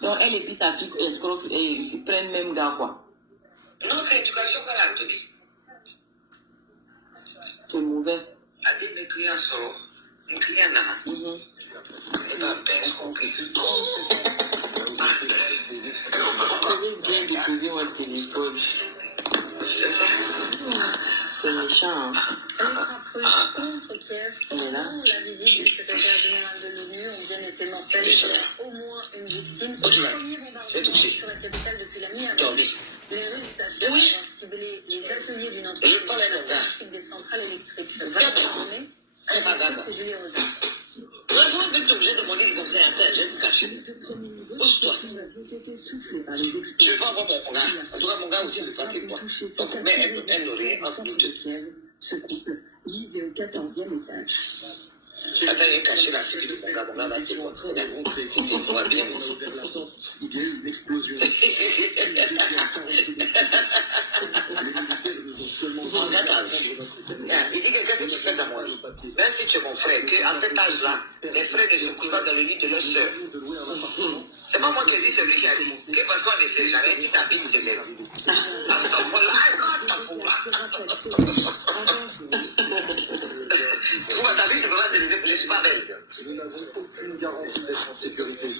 Donc, elle et puis sa fille escroc, ils prennent même gars, quoi. Non, c'est l'éducation qu'elle a donnée. C'est mauvais. Elle dit, mes clients sont... Mes clients là. Elle va bien compris. Je viens déposer mon téléphone. C'est ça. C'est méchant, hein. Les frappes contre Kiev pendant la visite du secrétaire général de l'ONU ont bien été mortelles. Il y a au moins une victime. C'est le premier bombardement sur la capitale depuis la mi-avril. Les Russes affirment avoir ciblé les ateliers d'une entreprise ainsi des centrales électriques. 20 journées, c'est Julien Osé. Là, vous êtes obligé de demander le conseil interne, je vais vous cacher. Pousse-toi. Je ne vais pas avoir mon gars. En tout cas, mon gars aussi le frappe moi. Donc, mais elle n'aurait rien en doute. Ce couple vivait au 14e étage. Attends, il a caché la fille de mon gars va te montrer. Il a montré qu'il voit bien. Il y a eu une explosion. Il dit quelqu'un que tu fais dans moi. Même si tu es mon frère, qu'à cet âge-là, les frères ne se couchent pas dans le lit de leur soeur. C'est pas moi qui dis, c'est lui qui a dit. Que parce qu'on ne sait jamais si ta vie se lève. Pourquoi ta vie, tu peux pas se lever, je suis pas belle. Nous n'avons aucune garantie d'être en sécurité.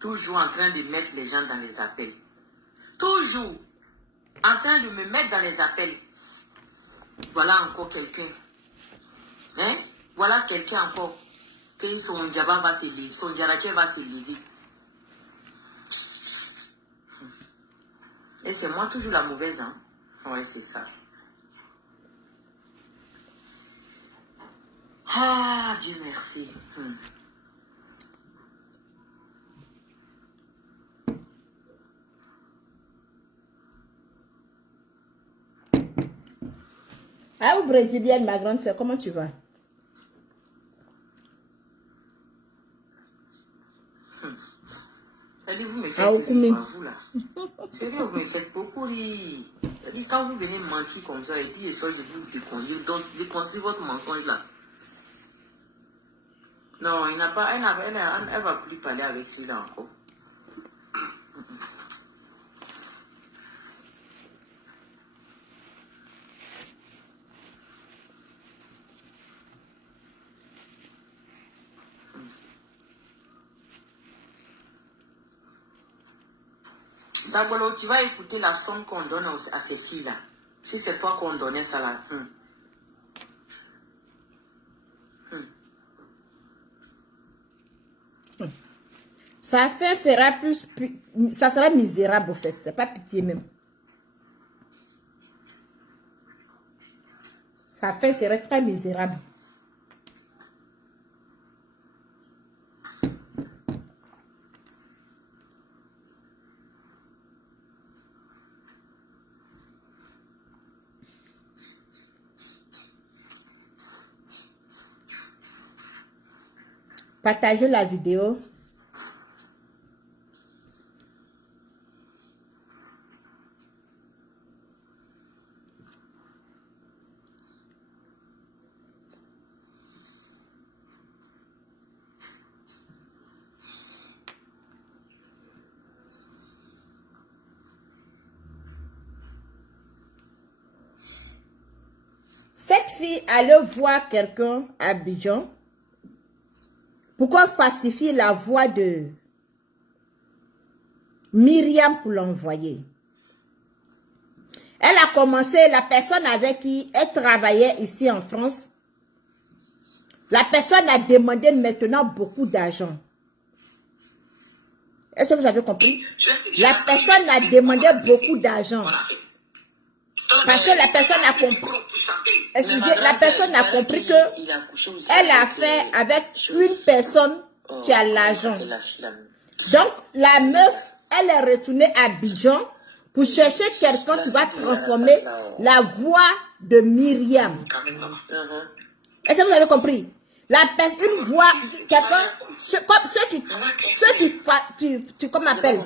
Toujours en train de mettre les gens dans les appels. Toujours en train de me mettre dans les appels. Voilà encore quelqu'un. Hein? Voilà quelqu'un encore. Que son diaba va se lever. Son diaraché va se lever. Et c'est moi toujours la mauvaise, hein? Ouais, c'est ça. Ah, Dieu merci. Ah, ou brésilienne, ma grande soeur, comment tu vas? Elle dit, vous me faites vous là. Sérieux, vous me faites beaucoup rire. Elle dit, quand vous venez mentir comme ça, et puis je vous déconstruire votre mensonge là. Non, il n'a pas, elle va plus parler avec celui-là encore. D'abord, tu vas écouter la somme qu'on donne à ces filles-là. Si c'est toi qu'on donnait ça là. Ça fera plus, ça sera misérable au fait. C'est pas pitié même. Ça serait très misérable. Partagez la vidéo. fille allait voir quelqu'un à Abidjan. Pourquoi falsifier la voix de Myriam pour l'envoyer? Elle a commencé, la personne avec qui elle travaillait ici en France, la personne a demandé maintenant beaucoup d'argent. Est-ce que vous avez compris? La personne a demandé beaucoup d'argent. Parce que la personne a compris. Excusez, la personne a compris que elle a fait avec une personne qui a l'argent. Donc, la meuf, elle est retournée à Abidjan pour chercher quelqu'un qui va transformer la voix de Myriam. Est-ce que vous avez compris? La personne, une voix, quelqu'un, comment appelle?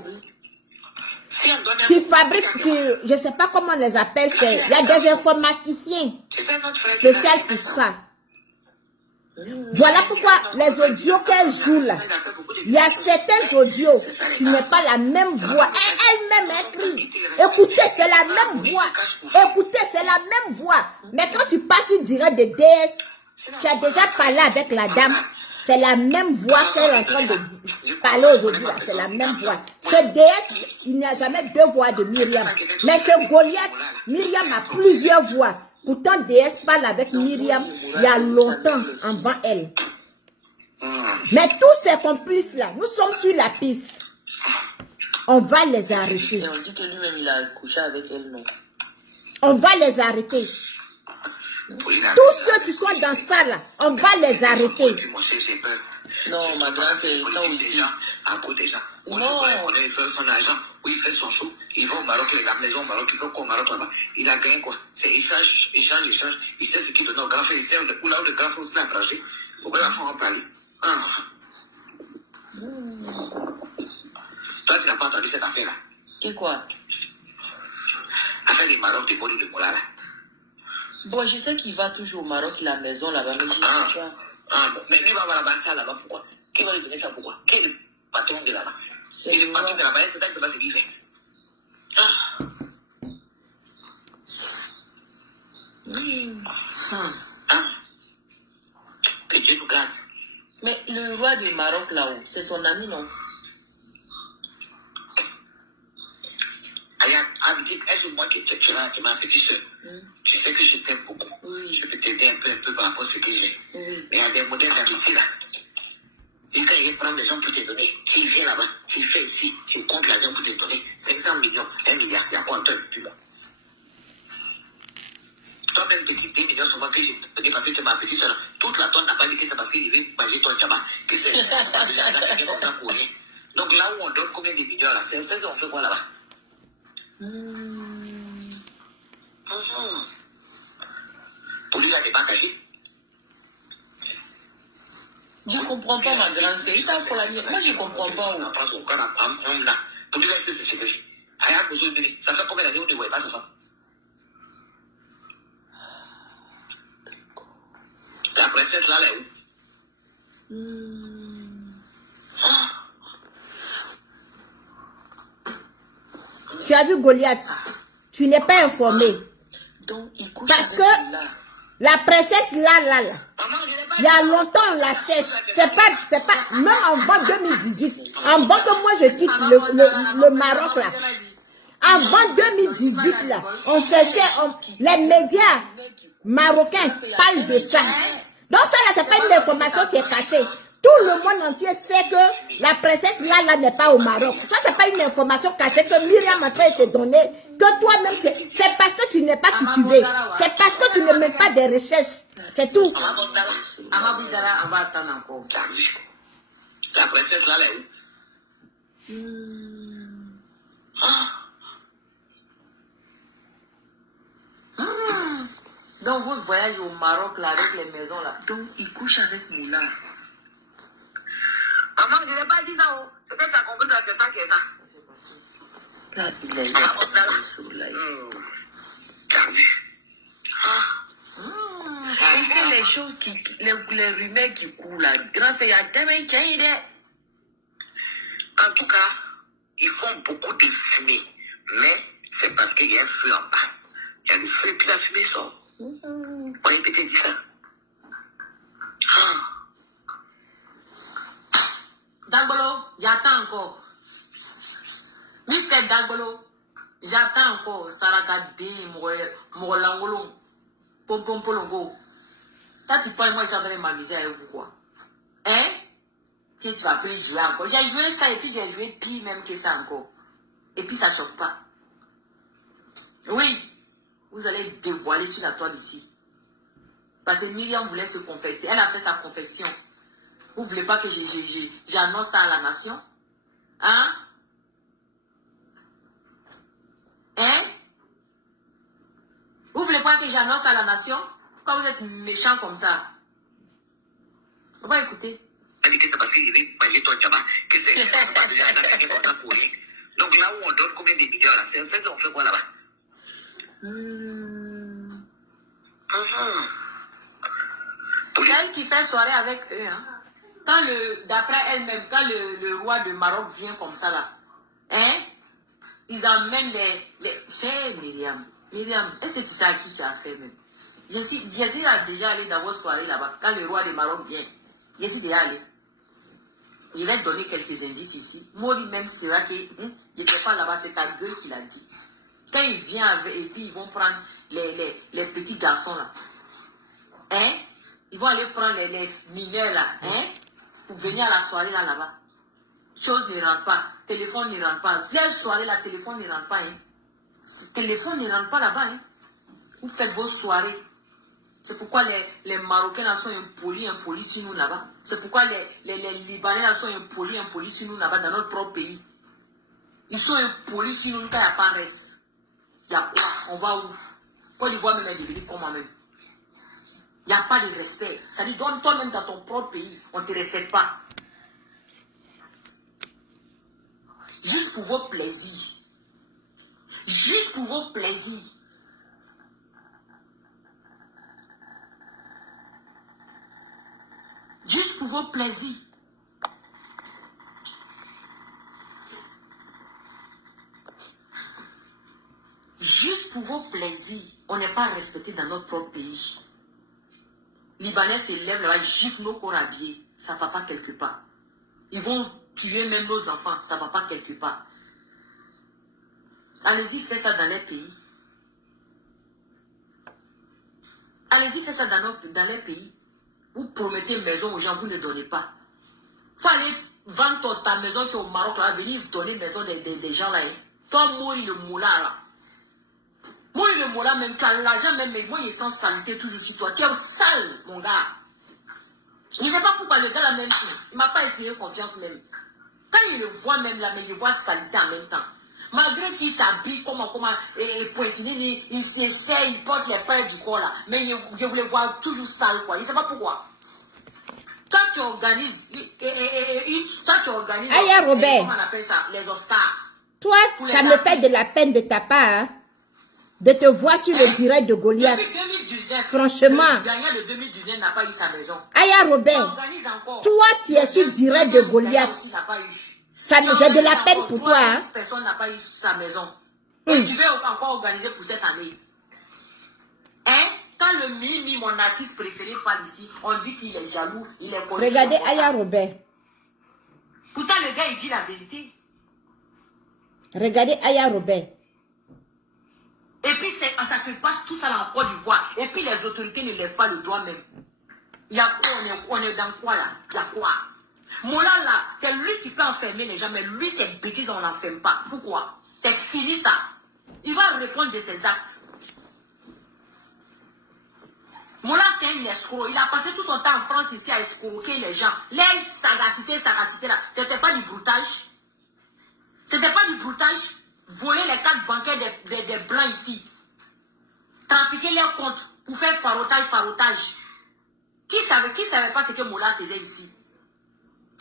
Tu fabriques, je ne sais pas comment on les appelle, il y a des informaticiens spéciaux pour ça. Voilà pourquoi les audios qu'elle joue là, il y a certains audios qui n'est pas la même voix. Elle-même écrit. Écoutez, c'est la même voix. Écoutez, c'est la même voix. Mais quand tu passes une direct de DS, tu as déjà parlé avec la dame. C'est la même voix qu'elle est en train de parler aujourd'hui. C'est la même voix. Chez DS, il n'y a jamais deux voix de Myriam. Mais chez Goliath, Myriam a plusieurs voix. Pourtant, DS parle avec Myriam il y a longtemps avant elle. Mais tous ces complices-là, nous sommes sur la piste. On va les arrêter. Et on dit que lui-même, il a couché avec elle, non? On va les arrêter. Tous ceux qui sont dans ça là, on va les arrêter. Non, ma grande, c'est pas aussi. Non, on a fait son argent, oui, il fait son show, il va au Maroc, il a la maison au Maroc, il va au Maroc là-bas. Il a gagné quoi? C'est échange. Il sait ce qu'il donne au grand frère, il sait où le grand frère s'est abrangé. Pourquoi la femme en parler? Toi, tu n'as pas entendu cette affaire-là? Et quoi? Affaire du Maroc, du body de Moula là. Bon, je sais qu'il va toujours au Maroc, la maison là-bas, mais je sais pas. Bon, mais lui va avoir la base là-bas, pourquoi? Qui va lui donner ça pourquoi? Qui est le patron de là-bas? Et le patron de là-bas, c'est pas ce qu'il fait. Que Dieu nous garde. Mais le roi du Maroc là-haut, c'est son ami, non? Est-ce moi qui tu m'as petit soeur? Tu sais que je t'aime beaucoup. Oui. Je peux t'aider un peu par rapport à ce que j'ai. Oui. Mais il y a des modèles d'amitié là. Et quand il prend des gens pour te donner, s'il vient là-bas, s'il fait ici, s'il compte l'argent pour te donner, 500 millions, 1 milliard, il y a quoi en toi plus bas? Toi-même, petit 10 millions, souvent que j'ai donné parce que tu m'as petit soeur. Toute la tonne n'a pas dit que c'est parce qu'il veut manger ton diamant, que c'est comme ça pour rien. Donc là où on donne combien de millions là, c'est ça qu'on fait quoi là-bas? Pour lui, il a des banques cachées. Je comprends pas, ma grande fille. Moi, je comprends pas. Pour lui, c'est secret. Ça fait combien d'années où ne voyez pas sa femme? La princesse là, elle est où? Tu as vu Goliath? Tu n'es pas informé. Donc, parce que la princesse là, il y a longtemps on la cherche. C'est pas, même avant 2018, avant que moi je quitte le Maroc là. Avant 2018 là, on cherchait, les médias marocains parlent de ça. Donc ça là, c'est pas une information qui est cachée. Tout le monde entier sait que la princesse là n'est pas au Maroc. Ça, c'est pas une information cachée que Myriam est en train de te donner. Que toi-même, c'est parce que tu n'es pas cultivé. C'est parce que tu ne mets pas des recherches. C'est tout. La princesse là, elle est où? Donc, votre voyage au Maroc là, avec les maisons là. Donc, il couche avec Moula. Maman, je n'ai pas dit ça. C'est que tu as compris que c'est ça qui est ça. Là, il est et c'est les choses les rumeurs qui coulent là. Grand frère, il y a tellement de En tout cas, ils font beaucoup de fumée. Mais c'est parce qu'il y a un feu en bas. Il y a le feu et puis la fumée sort. Oui, peut-être dit ça. Dagbolo, j'attends encore. Mister Dagbolo, j'attends encore. Saraka Dim, Morolangolo, Pompolongo. Toi, tu parles, moi, ça va m'amuser avec vous, quoi. Hein? Tu vas plus jouer encore. J'ai joué ça et puis j'ai joué pire même que ça encore. Et puis ça ne chauffe pas. Oui, vous allez dévoiler sur la toile ici. Parce que Myriam voulait se confesser. Elle a fait sa confession. Vous ne voulez pas que j'annonce ça à la nation? Hein? Hein? Vous ne voulez pas que j'annonce à la nation? Pourquoi vous êtes méchant comme ça? On va écouter. Elle dit que c'est parce qu'il veut manger ton diamant. Que c'est pas de l'argent comme ça pour rien. Donc là où on donne combien de millions là? C'est ça qu'on fait quoi là-bas? C'est elle qui fait soirée avec eux. Hein? Quand d'après elle-même, quand le roi de Maroc vient comme ça là, hein? Ils amènent les... Hey, Myriam, est-ce que tu sais à qui tu as fait même? J'ai déjà allé dans votre soirée là-bas. Quand le roi de Maroc vient, je suis déjà allé. Il va te donner quelques indices ici. Moi, même, c'est vrai que il n'était pas là-bas, c'est ta gueule qui l'a dit. Quand il vient avec, et puis ils vont prendre les petits garçons là. Hein? Ils vont aller prendre les mineurs là. Hein? Pour venir à la soirée là-bas. Chose ne rentre pas. Téléphone ne rentre pas. Quelle soirée là, téléphone ne rentre pas. Hein? Téléphone ne rentre pas là-bas. Hein? Vous faites vos soirées. C'est pourquoi les Marocains là sont impolis sur nous là-bas. C'est pourquoi les Libanais là sont impolis sur nous là-bas dans notre propre pays. Ils sont impolis sur nous quand il n'y a pas de reste. Il y a quoi? On va où? Quand ils voient même les devenir comme moi-même. Il n'y a pas de respect. Ça dit, donne toi-même dans ton propre pays. On ne te respecte pas. Juste pour vos plaisirs. Juste pour vos plaisirs. Juste pour vos plaisirs. Juste pour vos plaisirs. On n'est pas respecté dans notre propre pays. Libanais se lèvent là-bas, giflent nos corps habillés. Ça ne va pas quelque part. Ils vont tuer même nos enfants. Ça ne va pas quelque part. Allez-y, faites ça dans les pays. Allez-y, faites ça dans les pays. Vous promettez une maison aux gens, vous ne donnez pas. Il faut aller vendre ta maison qui est au Maroc, là, venir donner une maison des gens là. Toi, mourir le moula là. Mourir le moula même, tu as l'argent même, mais moi, il est sans saleté toujours sur toi. Tu es sale, mon gars. Je ne sais pas pourquoi le gars là même, il ne m'a pas inspiré confiance même. Quand il le voit même là, mais il voit saleté en même temps. Malgré qu'il s'habille comme pointinini, il s'essaie, il porte les pères du corps là. Mais je voulais voir toujours sale quoi. Il ne sait pas pourquoi. Quand tu organises, Aya Robert, comment on appelle ça, les Oscars. Toi, ça me fait de la peine de ta part, hein, de te voir sur le direct de Goliath. Depuis 2019, franchement. Le gagnant de 2019 n'a pas eu sa maison. Aya Robert, toi, tu es sur le direct de Goliath. J'ai de la peine pour toi. Hein. Personne n'a pas eu sa maison. Et tu veux encore organiser pour cette année. Hein? Quand le Mimi, mon artiste préféré, parle ici, on dit qu'il est jaloux, il est conscient. Regardez Aya Robert. Pourtant, le gars, il dit la vérité. Regardez Aya Robert. Et puis, ça se passe tout ça en Côte d'Ivoire. Et puis, les autorités ne lèvent pas le doigt même. Il y a quoi? On est dans quoi là? Il y a quoi? Moula là, c'est lui qui peut enfermer les gens, mais lui, c'est bêtise, on n'enferme pas. Pourquoi? C'est fini ça. Il va répondre de ses actes. Moula, c'est un escroc. Il a passé tout son temps en France ici à escroquer les gens. Les sagacités là, c'était pas du broutage. C'était pas du broutage. Voler les cartes bancaires des blancs ici. Trafiquer leurs comptes pour faire farotage. Qui savait pas ce que Moula faisait ici?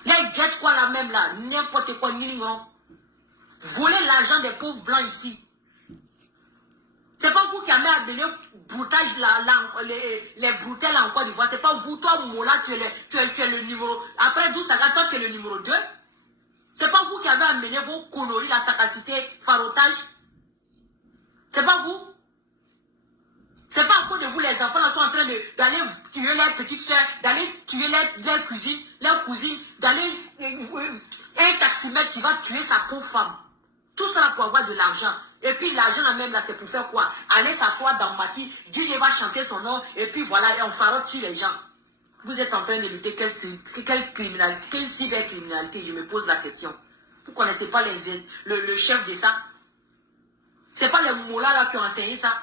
Les jets quoi là même là, n'importe quoi, voler l'argent des pauvres blancs ici. C'est pas vous qui avez appelé broutage là, les broutelles là en Côte d'Ivoire. C'est pas vous, toi Moula, tu es le numéro. Après 12 sagas, toi tu es le numéro 2. C'est pas vous qui avez amené vos conneries, la sagacité, farotage. C'est pas vous. C'est pas à cause de vous les d'aller tuer leurs petites soeurs, d'aller tuer leurs cousines, d'aller un taximètre qui va tuer sa pauvre femme. Tout ça pour avoir de l'argent. Et puis l'argent même là, c'est pour faire quoi? Aller s'asseoir dans Mati, Dieu va chanter son nom, et puis voilà, et on farote sur les gens. Vous êtes en train de lutter quelle criminalité, quelle cybercriminalité? Je me pose la question. Vous ne connaissez pas le chef de ça? C'est pas les moulins là qui ont enseigné ça.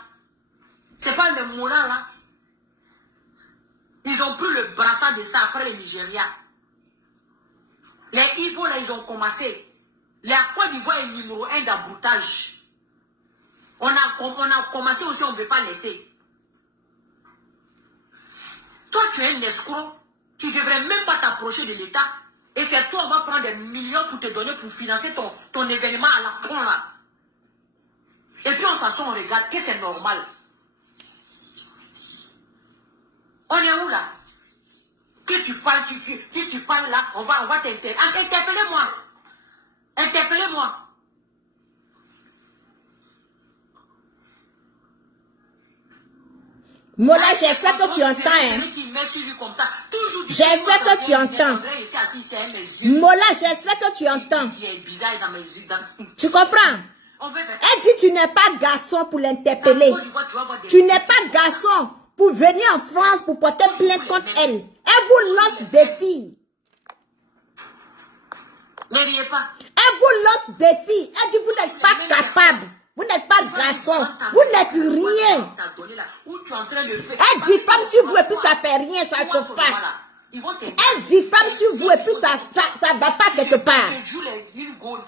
C'est pas les moulins là. Ils ont pris le brassard de ça après le Nigeria. Les Ibo là, ils ont commencé. La Côte d'Ivoire est numéro 1 d'abroutage. On a commencé aussi, on ne veut pas laisser. Toi, tu es un escroc. Tu ne devrais même pas t'approcher de l'État. Et c'est toi, on va prendre des millions pour te donner, pour financer ton événement à la con là. Et puis on s'assoit, on regarde, que c'est normal. On est où là? Que tu parles là, on va t'interpeller. Interpellez-moi. Interpellez-moi. Mola, j'espère que tu entends. J'espère que tu entends. Mola, j'espère que tu entends. Tu comprends? Elle dit tu n'es pas garçon pour l'interpeller. Tu n'es pas garçon pour venir en France pour porter plainte contre elle. Elle vous lance défi. Ne riez pas. Elle vous lance défi. Elle dit vous n'êtes pas capable. Vous n'êtes pas garçon. Vous n'êtes rien. Elle diffame sur vous et puis ça fait rien, ça ne chauffe pas. Elle diffame sur vous et puis ça ne va pas quelque part.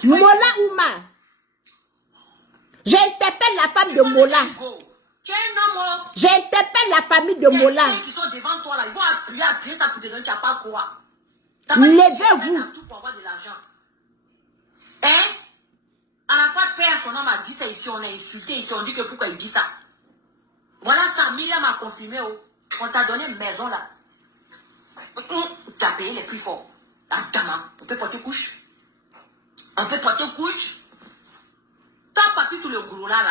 Mola Ouma. J'interpelle la femme de Mola. J'interpelle la famille de Mola. Levez-vous. Hein? À la fois, père, son homme a dit ça ici, on a insulté ici, on dit que pourquoi il dit ça. Voilà ça, Myriam a confirmé, oh. On t'a donné une maison là. Tu as payé les plus forts. Attends, on peut porter couche. On peut porter couche. Toi, papi, tout le gros là,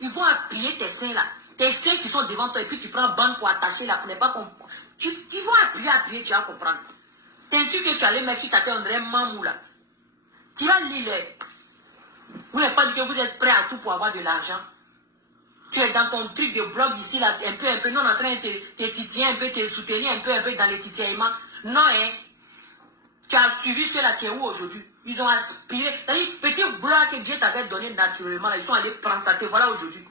ils vont appuyer tes seins là. Tes seins qui sont devant toi et puis tu prends bande pour attacher là, pour ne pas comprendre. Ils vont appuyer, tu vas comprendre. T'es un truc que tu allais mettre si tu as fait un vrai mamou là. Tu vas lire les... Vous n'avez pas dit que vous êtes prêt à tout pour avoir de l'argent. Tu es dans ton truc de blog ici, là, un peu, nous on est en train de te titiller un peu, te soutenir un peu dans les titillements. Non, hein. Tu as suivi ceux-là qui est où aujourd'hui? Ils ont aspiré. C'est-à-dire, petit blog que Dieu t'avait donné naturellement, là, ils sont allés prendre ça, te voilà aujourd'hui.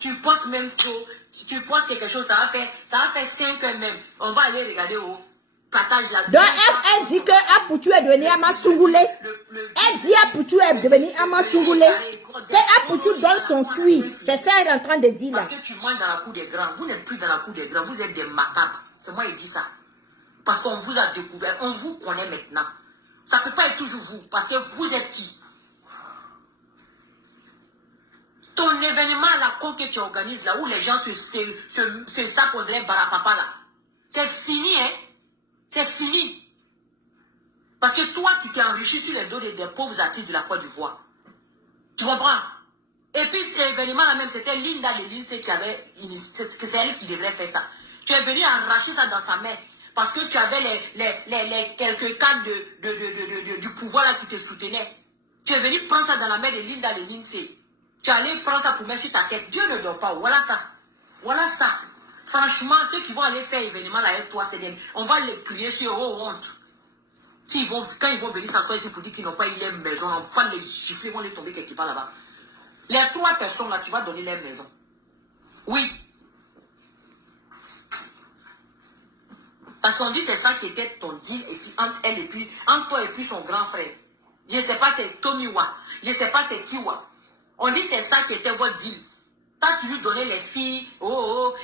Tu postes même trop. Si tu postes quelque chose, ça va faire 5 heures même. On va aller regarder où. Partage la... Donc, elle dit que Apoutou est devenu Amasungoulé. Elle dit Apoutou est devenu Amasungoulé. Que Apoutou donne son cuit. C'est ça qu'elle est en train de dire là. Parce que tu manges dans la cour des grands. Vous n'êtes plus dans la cour des grands. Vous êtes des macabres. C'est moi qui dis ça. Parce qu'on vous a découvert. On vous connaît maintenant. Ça ne peut pas être toujours vous. Parce que vous êtes qui? Ton événement à la con que tu organises là, où les gens se saponderaient barapapa là. C'est fini, hein? C'est fini. Parce que toi, tu t'es enrichi sur les dos des pauvres artistes de la Côte d'Ivoire. Tu comprends? Et puis, cet événement-là même, c'était Linda Lelinse qui avait... C'est elle qui devrait faire ça. Tu es venu arracher ça dans sa main. Parce que tu avais les quelques cadres du pouvoir là qui te soutenaient. Tu es venu prendre ça dans la main de Linda Lelinse. Tu allais prendre ça pour mettre sur ta tête. Dieu ne dort pas. Voilà ça. Voilà ça. Franchement, ceux qui vont aller faire événement là avec toi, on va les crier sur honte. Quand ils vont venir s'asseoir ici pour dire qu'ils n'ont pas eu leur maison, on va les chiffrer, ils vont les tomber quelque part là-bas. Les 3 personnes là, tu vas donner leur maison. Oui. Parce qu'on dit c'est ça qui était ton deal, et puis entre elle et puis, entre toi et puis son grand frère. Je ne sais pas c'est Tomiwa, je ne sais pas c'est Kiwa. On dit c'est ça qui était votre deal. Toi, tu lui donnais les filles,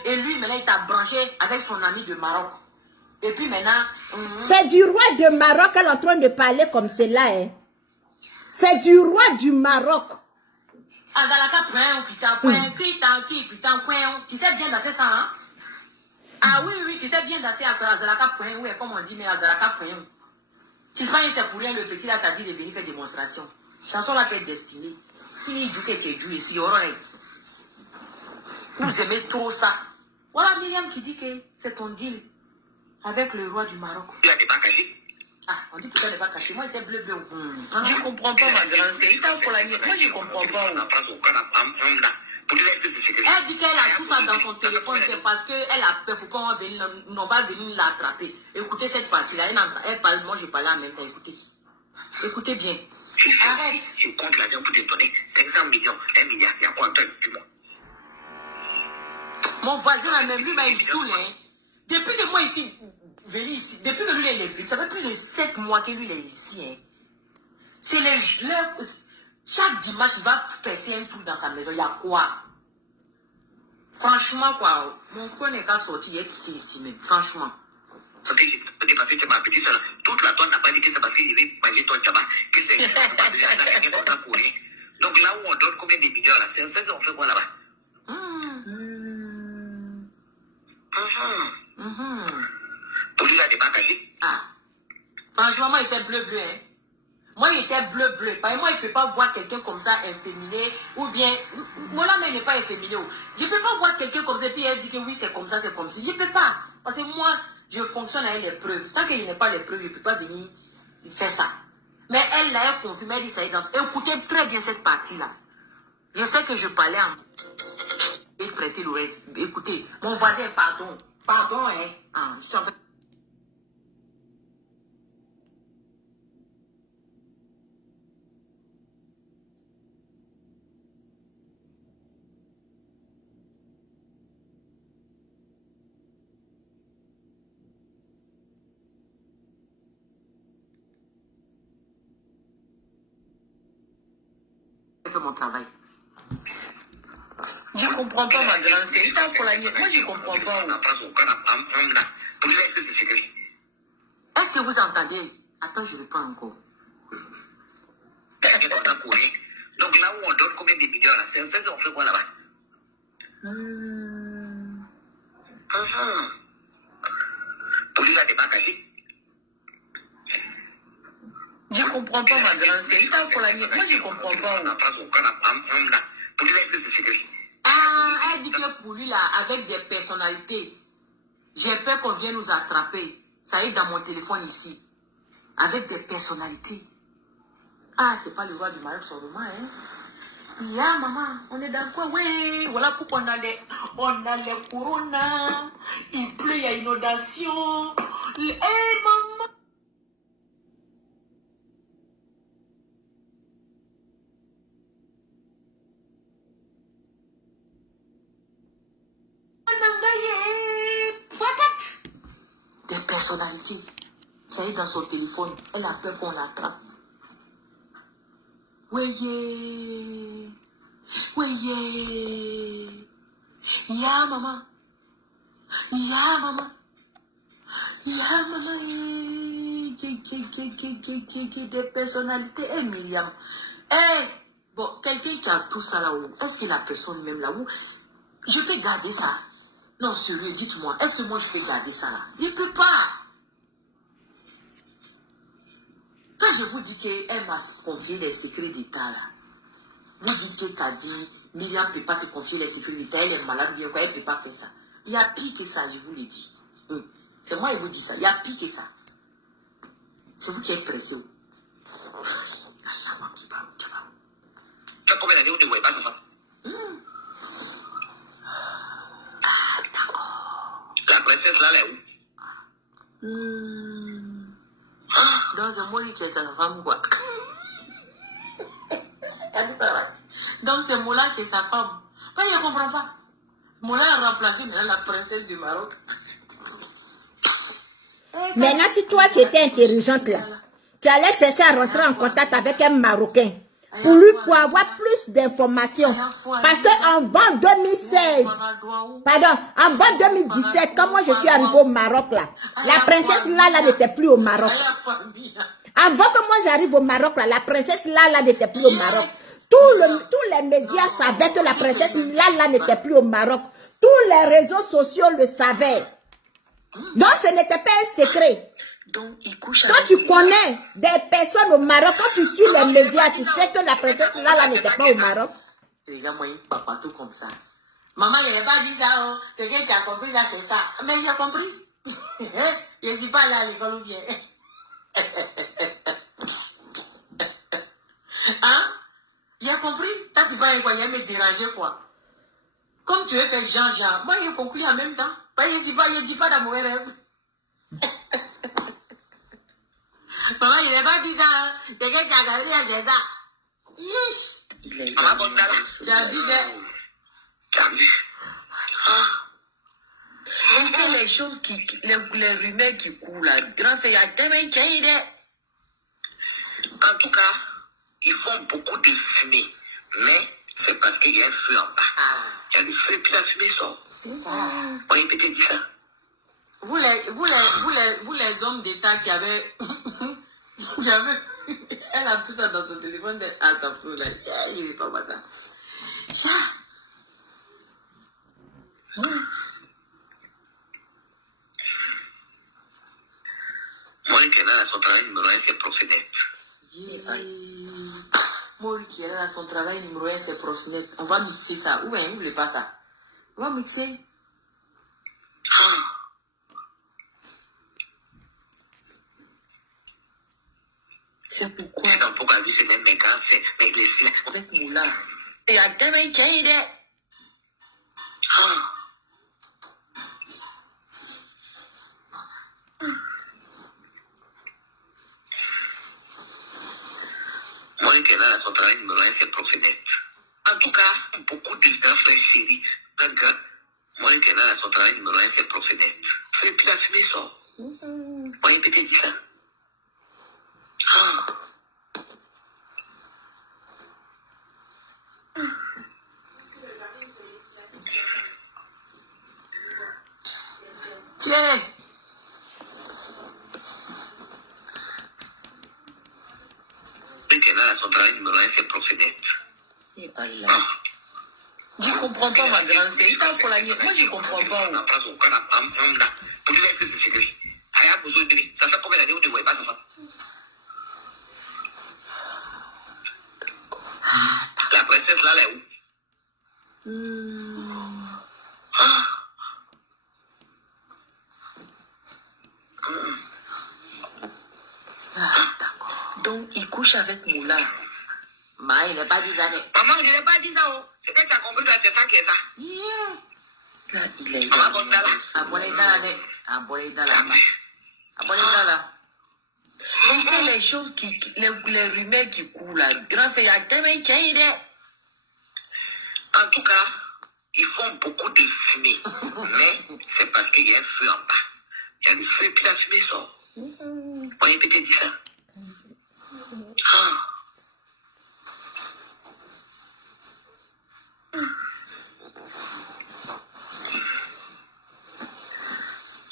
et lui, maintenant, il t'a branché avec son ami de Maroc. Et puis maintenant... C'est du roi de Maroc qu'elle est en train de parler comme cela, hein. C'est du roi du Maroc. Azalaka point, tu sais bien danser ça, hein? Ah oui, tu sais bien danser à Azalaka point, oui, comme on dit, mais Azalaka point. Tu sais pas, c'est pour rien, le petit là t'a dit de venir faire démonstration. Chanson là, t'es destinée. Il dit que tu es joué ici, vous aimez trop ça. Voilà Myriam qui dit que c'est ton deal avec le roi du Maroc. Il a des pas cachés. Ah, on dit pourquoi il n'est pas caché. Moi, il était bleu. Je ne comprends pas, ma grande. C'est une pour la nuit. Moi, je ne comprends pas. Elle dit qu'elle a tout ça dans son téléphone. C'est parce qu'elle a peur qu'on va venir l'attraper. Écoutez cette partie-là. Elle parle, moi, je parlais en même temps. Écoutez. Écoutez bien. Arrête. Je compte l'argent pour te donner 500 millions, 1 milliard. Il y a quoi en toi, dis-moi. Mon voisin, là, même lui, il saoule. Hein. Depuis que moi, ici, depuis que lui, il est ici, ça fait plus de 7 mois que lui, il est ici. Hein. C'est les chaque dimanche, il va percer un truc dans sa maison. Il y a quoi? Franchement, quoi. Mon coin n'est pas sorti, il est quitté ici même. Franchement. Parce que tu m'as petit soeur, toute la tonne n'a pas dit que c'est parce qu'il veut manger ton tabac, que c'est pas de l'argent comme ça pour rien. Donc là où on donne combien de millions là, c'est ça qu'on fait quoi là-bas? Pour lui, il a des banques cachées. Ah. Franchement, moi, il était bleu, hein. Moi, il était bleu. Par exemple, moi, il ne peut pas voir quelqu'un comme ça, inféminé, ou bien, moi, là, mais il n'est pas inféminé. Je ne peux pas voir quelqu'un comme ça, et puis elle dit que oui, c'est comme ça, c'est comme ça. Je ne peux pas. Parce que moi, je fonctionne avec les preuves. Tant qu'il n'y a pas les preuves, je ne peux pas venir faire ça. Mais elle, là, elle confirme, elle dit ça. Écoutez très bien cette partie-là. Je sais que je parlais en... Et prêter l'oreille. Écoutez, mon voisin, pardon, hein. Ah, je suis en train... Je fais mon travail. Je ne comprends pas, ma grande. C'est une pour la nuit. Moi, je ne comprends pas. Pour lui, est-ce que c'est secret? Est-ce que vous entendez? Attends, je ne vais pas encore. C'est comme ça pour rien. Donc là où on donne combien de millions là, c'est ça qu'on fait quoi là-bas? Pour lui, il a des banques cachées. Je ne comprends pas, ma grande. C'est une pour la nuit. Moi, je ne comprends pas. Pour lui, est-ce que c'est secret? Ah, elle dit que pour lui, là, avec des personnalités, j'ai peur qu'on vienne nous attraper. Ça y est dans mon téléphone ici. Avec des personnalités. Ah, c'est pas le roi du Maroc seulement, hein. Ya, maman, on est dans quoi? Oui, voilà pourquoi on a les corona. Il pleut, il y a inondation. Maman. Des personnalités. Ça y est dans son téléphone. Elle a peur qu'on l'attrape. Oui. Ya maman. Des personnalités. Myriam. Bon, quelqu'un qui a tout ça là-haut. Est-ce que la personne même là-haut, je peux garder ça? Non, sérieux, dites-moi. Est-ce que moi je peux garder ça là? Je ne peux pas. Quand je vous dis qu'elle m'a confié les secrets d'État là, vous dites que Kadi, Myriam ne peut pas te confier les secrets d'État, elle est malade, bien quoi, elle ne peut pas faire ça. Il y a pire que ça, je vous l'ai dit. C'est moi qui vous dis ça, il y a pire que ça. C'est vous qui êtes pressé. Tu as combien d'années où tu ne voyais pas sa femme? Ah, d'accord. La princesse là, elle est où? Dans un mot, il est sa femme, quoi. Dans ce mot-là, c'est sa femme. Mais je ne comprends pas. Mola a remplacé la princesse du Maroc. Maintenant, si toi, tu étais intelligente là, tu allais chercher à rentrer en contact avec un Marocain pour avoir plus d'informations. Parce qu'en 2016, pardon, en 2017, quand moi je suis arrivée au Maroc là, la princesse Lala n'était plus au Maroc. Avant que moi j'arrive au Maroc là, la princesse Lala n'était plus au Maroc. Tous les médias savaient que la princesse Lala n'était plus au Maroc. Tous les réseaux sociaux le savaient. Donc ce n'était pas un secret. Quand tu connais des personnes au Maroc, quand tu suis les médias, tu sais que la princesse Lala n'était pas au Maroc. Les gars, moi, il pas partout comme ça. Maman, il n'a pas dit ça, oh. C'est que tu as compris, là, c'est ça. Mais j'ai compris. Je ne dis pas là à l'école ou bien. Hein? J'ai compris. Toi, tu vas me déranger, quoi. Comme tu veux faire Jean-Jean, moi, j'ai compris en même temps. Je ne dis pas dans mon rêve. Maman, il n'a pas dit ça, hein. C'est que tu as regardé, c'est ça. Yish. Tu as dit que... C'est les choses les rumeurs qui coulent là. Grand fait, il y a tellement de... En tout cas, ils font beaucoup de fumée. Mais c'est parce qu'il y a un feu en bas. Il y a le feu et puis la fumée sort. C'est ça. On est peut-être dit ça. Vous les hommes d'État qui avaient... Elle a tout ça dans son téléphone. Ah, ça fout là. Il ne veut pas voir ça. Ça. Moi, qui est là à son travail numéro 1, c'est Proxénète. Moi, qui est là à son travail numéro 1, c'est Proxénète. On va mixer ça. Ou bien, vous ne voulez pas ça? On va mixer. C'est pourquoi. C'est pourquoi lui, c'est même mes cancers, mes blessures. Avec Moula. Il y a tellement de... Moi, qui est là à son travail numéro 1, c'est Proxénète. En tout cas, beaucoup de grands frères chéris. Moi, qui est là à son travail numéro 1, c'est Proxénète. Et puis la fumée sort. Moi, il peut-être dit ça. Tiens. Qui est là à son travail numéro 1, c'est Proxénète. Et Allah. Je ne comprends pas, ma grande sœur. Il parle pour la nuit. Moi, je ne comprends pas. Pour lui laisser ce secret. Il a besoin de lui. Ça fait combien d'années où ne voyez pas sa femme? La princesse là, elle est où? Donc, il couche avec Moula. Mais il n'a pas dit ça. Maman, je n'ai pas dit ça. Oh. C'est que tu as compris que c'est ça qui est ça. Là, il est là. Abonné dans là. C'est les choses les rumeurs qui coulent là. Grand fait, il y a tellement de... En tout cas, ils font beaucoup de fumée. Mais c'est parce qu'il y a un feu en bas. Il y a le feu et puis la fumée sort. On est peut-être dit ça.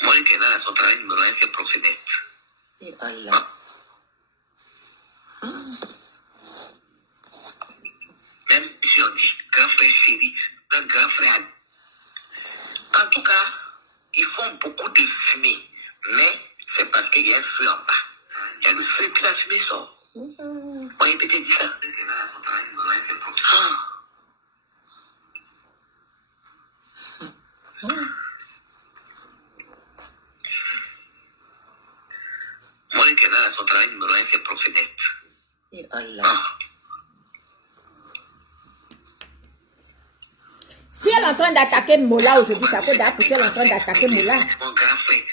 Moi, qui est là à son travail numéro 1, c'est Proxénète. Et Allah. Même si on dit grand frère chéri, notre grand frère. En tout cas, ils font beaucoup de fumée. Mais c'est parce qu'il y a un feu en bas. Il y a le feu et puis la fumée sort. On est peut-être dit ça. Moi, qui est là à son travail numéro 1, c'est Proxénète. Et Allah. Si elle est en train d'attaquer Mola aujourd'hui, ça peut d'appuyer, elle est en train d'attaquer Mola. Mon grand frère,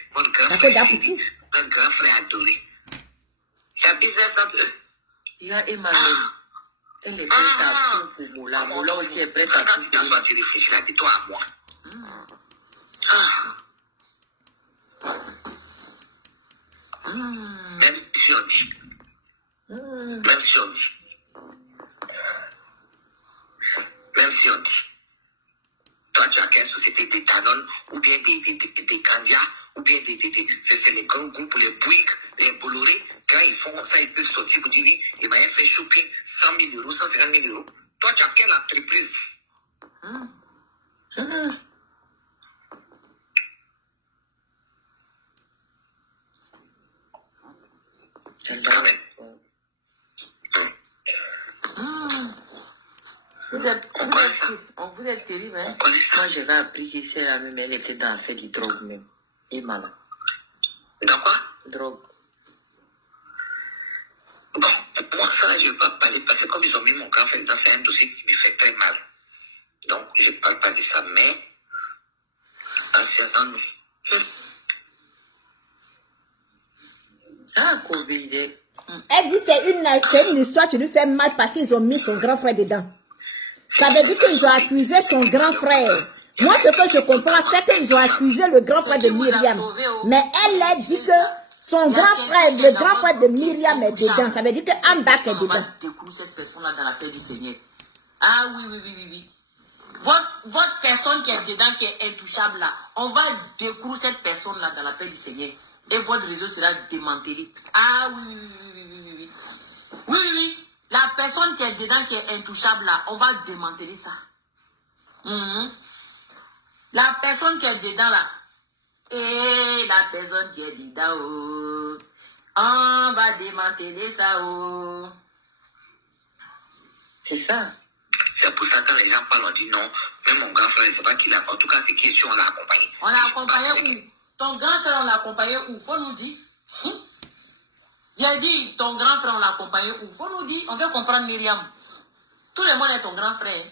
Ça peut d'appuyer. mon grand frère adoré. Tu as business un peu. Il y a Emmanuel. Elle est prête à tout pour Moula. Moula aussi est prête à Quand tout tu t'assois, tu réfléchis là, dis-toi à moi. Même si on dit. Même si on dit. Même si on dit. Toi, tu as quelle société des Danone, ou bien des Candia, ou bien c'est les grands groupes, les Bouygues, les Bolloré. Quand ils font ça, ils peuvent sortir pour dire, ils m'ont fait shopping 100 000 euros, 150 000 euros. Toi, tu as quelle entreprise? Vous êtes terrible, hein? Moi, j'avais appris que c'est la même, elle était dans cette drogue même. Et malade. Dans quoi? Drogue. Bon, moi, ça, je ne vais pas parler parce que comme ils ont mis mon grand frère dans un dossier qui me fait très mal. Donc, je ne parle pas de ça, mais assurant nous. Ah, Covid. Elle dit c'est une histoire qui lui fait mal parce qu'ils ont mis son grand frère dedans. Ça veut dire qu'ils ont accusé son grand frère. Moi, ce que je comprends, c'est qu'ils ont accusé le grand frère de Myriam. Mais elle a dit que son grand frère, le grand frère de Myriam est dedans. Ça veut dire que Ambak est dedans. On va découvrir cette personne-là dans la paix du Seigneur. Ah oui. Votre personne qui est dedans, qui est intouchable là, on va découvrir cette personne-là dans la paix du Seigneur. Et votre réseau sera démantelé. Ah oui. Oui. La personne qui est dedans, qui est intouchable là, on va démanteler ça. La personne qui est dedans là, et la personne qui est dedans, oh, on va démanteler ça. Oh. C'est ça. C'est pour ça que les gens parlent, on dit non. Même mon grand frère, c'est pas qu'il a. En tout cas, c'est question, on l'a accompagné. On l'a accompagné où? Ton grand frère, on l'a accompagné où? Faut nous dire. Il a dit, ton grand frère, on l'a accompagné où? Faut nous dire. On veut comprendre Myriam. Tout le monde est ton grand frère.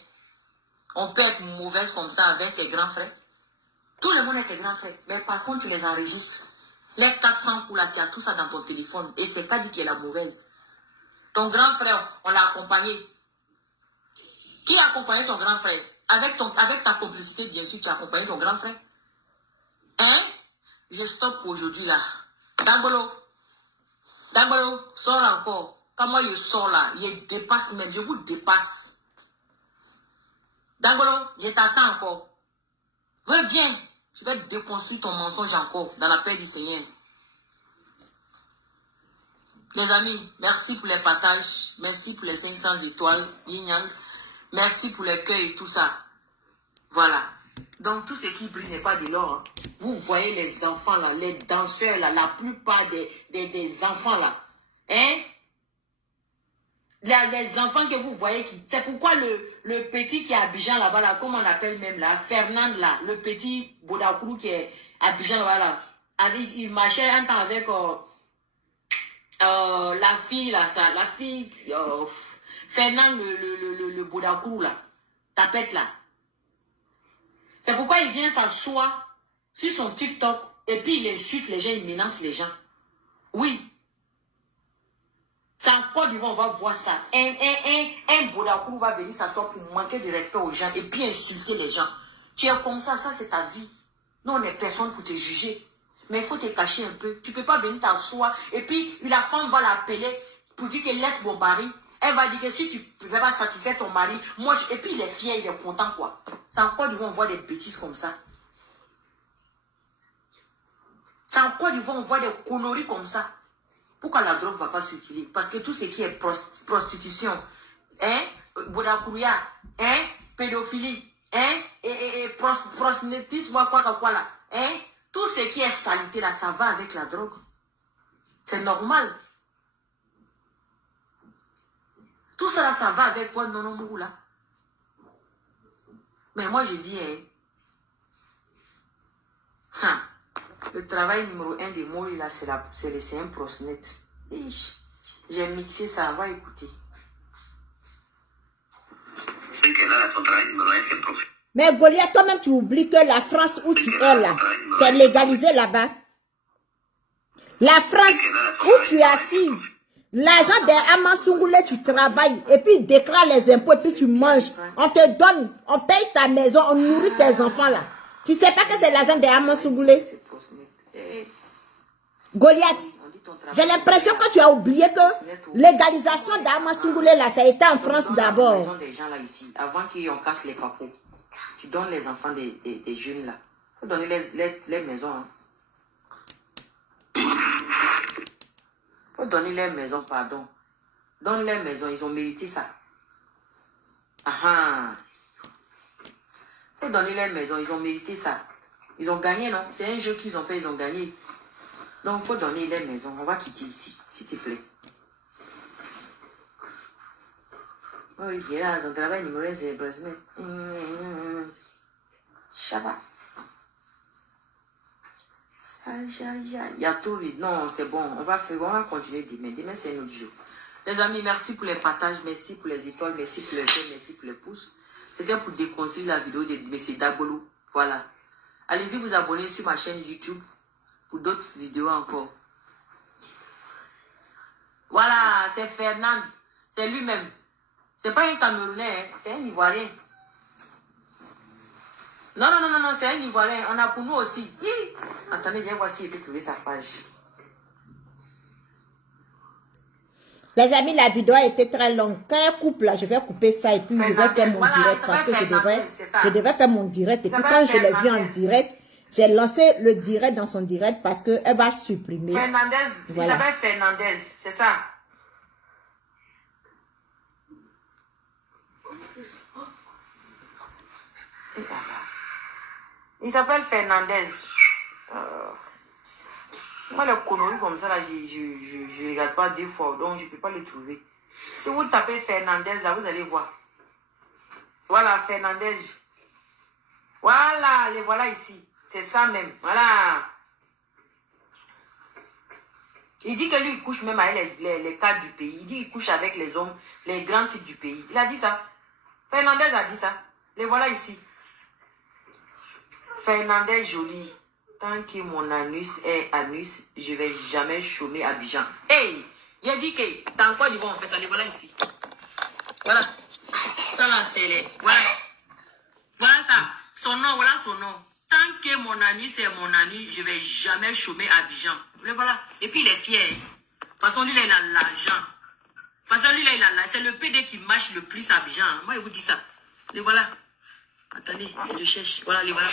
On peut être mauvaise comme ça avec ses grands frères. Tout le monde est tes grands frères. Mais par contre, tu les enregistres. Les 400 coups là, tu as tout ça dans ton téléphone. Et c'est pas dit qu'elle est la mauvaise. Ton grand frère, on l'a accompagné. Qui a accompagné ton grand frère? Avec ta complicité, bien sûr, tu as accompagné ton grand frère. Hein? Je stoppe aujourd'hui là. Dangolo, sors encore. Quand moi je sors là, je dépasse même, je vous dépasse. Dangolo, je t'attends encore. Reviens, je vais déconstruire ton mensonge encore dans la paix du Seigneur. Les amis, merci pour les partages, merci pour les 500 étoiles, yin yang. Merci pour les cœurs et tout ça. Voilà. Donc, tout ce qui brille n'est pas de l'or. Hein. Vous voyez les enfants là, les danseurs là, la plupart des enfants là. Hein? Les enfants que vous voyez, c'est pourquoi le petit qui est à Abidjan là-bas, là, comme on l'appelle même là, Fernand là, le petit Bodakourou qui est à Abidjan là-bas, là, il marchait un temps avec la fille là, ça, la fille... Fernand, le Bodakourou là, tapette là. C'est pourquoi il vient s'asseoir sur son TikTok et puis il insulte les gens, il menace les gens. Oui. C'est en Côte d'Ivoire, on va voir ça. Un Bodakourou va venir s'asseoir pour manquer de respect aux gens et puis insulter les gens. Tu es comme ça c'est ta vie. Nous, on n'est personne pour te juger. Mais il faut te cacher un peu. Tu ne peux pas venir t'asseoir et puis la femme va l'appeler pour dire qu'elle laisse mon mari. Elle va dire que si tu ne pouvais pas satisfaire ton mari, moi, et puis il est fier, il est content, quoi. C'est encore du on voit des bêtises comme ça. C'est encore du on voit des conneries comme ça. Pourquoi la drogue ne va pas circuler? Parce que tout ce qui est prostitution, hein, Bodakouria, hein, pédophilie, hein, et proxénétisme, quoi là, hein, tout ce qui est saleté là, ça va avec la drogue. C'est normal. Tout ça là, ça va avec toi, non, là. Mais moi, je dis, le travail numéro 1 de Mori, là, c'est un proxénète. J'ai mixé ça, on va écouter. Mais Goliath, toi-même, tu oublies que la France où tu es là, c'est légalisé là-bas. La France où tu es assise, l'argent des Amasungoulé, tu travailles et puis déclares les impôts et puis tu manges. On te donne, on paye ta maison, on nourrit tes enfants là. Tu sais pas que c'est l'argent des Amasungoulé? Goliath, j'ai l'impression que tu as oublié que légalisation d'Amasungoulé là, ça a été en France d'abord. Des gens là ici, avant qu'on casse les capots, tu donnes les enfants des jeunes là. Il faut donner les maisons. Hein. Faut donner les maisons, pardon. Donne les maisons, ils ont mérité ça. Faut donner les maisons, ils ont mérité ça. Ils ont gagné, non? C'est un jeu qu'ils ont fait, ils ont gagné. Donc, il faut donner les maisons. On va quitter ici, s'il te plaît. Oui, j'ai là, son travail numéro c'est Brésil. Chabat. Il y a tout vide. Non, c'est bon. On va continuer demain. Demain, c'est un autre jour. Les amis, merci pour les partages, merci pour les étoiles, merci pour les j'aime, merci pour les pouces. C'était pour déconstruire la vidéo de M. Dagolo. Voilà. Allez-y vous abonner sur ma chaîne YouTube pour d'autres vidéos encore. Voilà, c'est Fernand. C'est lui-même. C'est pas un Camerounais, hein, c'est un Ivoirien. Non, c'est un Ivoirien. On a pour nous aussi. Attendez, viens voir si il peut trouver sa page. Les amis, la vidéo a été très longue. Quand elle coupe là, je vais couper ça et puis je vais faire mon direct parce que je devrais faire mon direct. Et puis quand je l'ai vu en direct, j'ai lancé le direct dans son direct parce qu'elle va supprimer. Fernandez, voilà. Isabelle Fernandez, c'est ça. Il s'appelle Fernandez. Moi, les conneries comme ça, là, je ne regarde pas deux fois, donc je ne peux pas le trouver. Si vous tapez Fernandez, là, vous allez voir. Voilà, Fernandez. Voilà, les voilà ici. C'est ça même. Voilà. Il dit que lui, il couche même avec les cadres du pays. Il dit qu'il couche avec les hommes, les grands types du pays. Il a dit ça. Fernandez a dit ça. Les voilà ici. Fernandez joli. Tant que mon anus est anus, je ne vais jamais chômer à Abidjan. Hey, il a dit que c'est en Côte d'Ivoire on fait ça. Les voilà ici. Voilà. Ça là, c'est les... Voilà. Voilà ça. Son nom, voilà son nom. Tant que mon anus est mon anus, je ne vais jamais chômer à Abidjan. Les voilà. Et puis il est fier. De toute façon, lui, là, il a l'argent. De toute façon, lui, là, il a l'argent. C'est le PD qui marche le plus à Abidjan. Moi, je vous dis ça. Les voilà. Attendez, je le cherche. Voilà, les voilà.